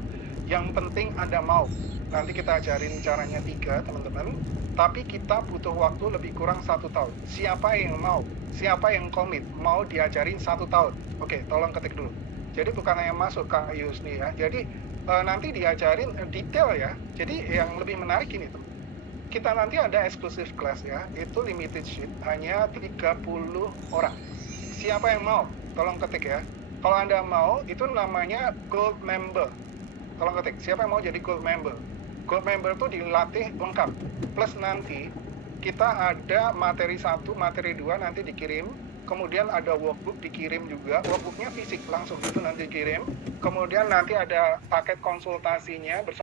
Yang penting Anda mau. Nanti kita ajarin caranya 3 teman-teman. Tapi kita butuh waktu lebih kurang 1 tahun. Siapa yang mau? Siapa yang komit? Mau diajarin 1 tahun? Oke, tolong ketik dulu. Jadi bukan hanya masuk Kak Yusni ya. Jadi nanti diajarin detail ya. Jadi yang lebih menarik ini tuh. Kita nanti ada eksklusif kelas ya, itu limited sheet, hanya 30 orang. Siapa yang mau? Tolong ketik ya. Kalau Anda mau, itu namanya gold member. Tolong ketik, siapa yang mau jadi gold member? Gold member itu dilatih lengkap. Plus nanti, kita ada materi 1, materi 2 nanti dikirim. Kemudian ada workbook dikirim juga. Workbooknya fisik langsung, itu nanti dikirim. Kemudian nanti ada paket konsultasinya bersama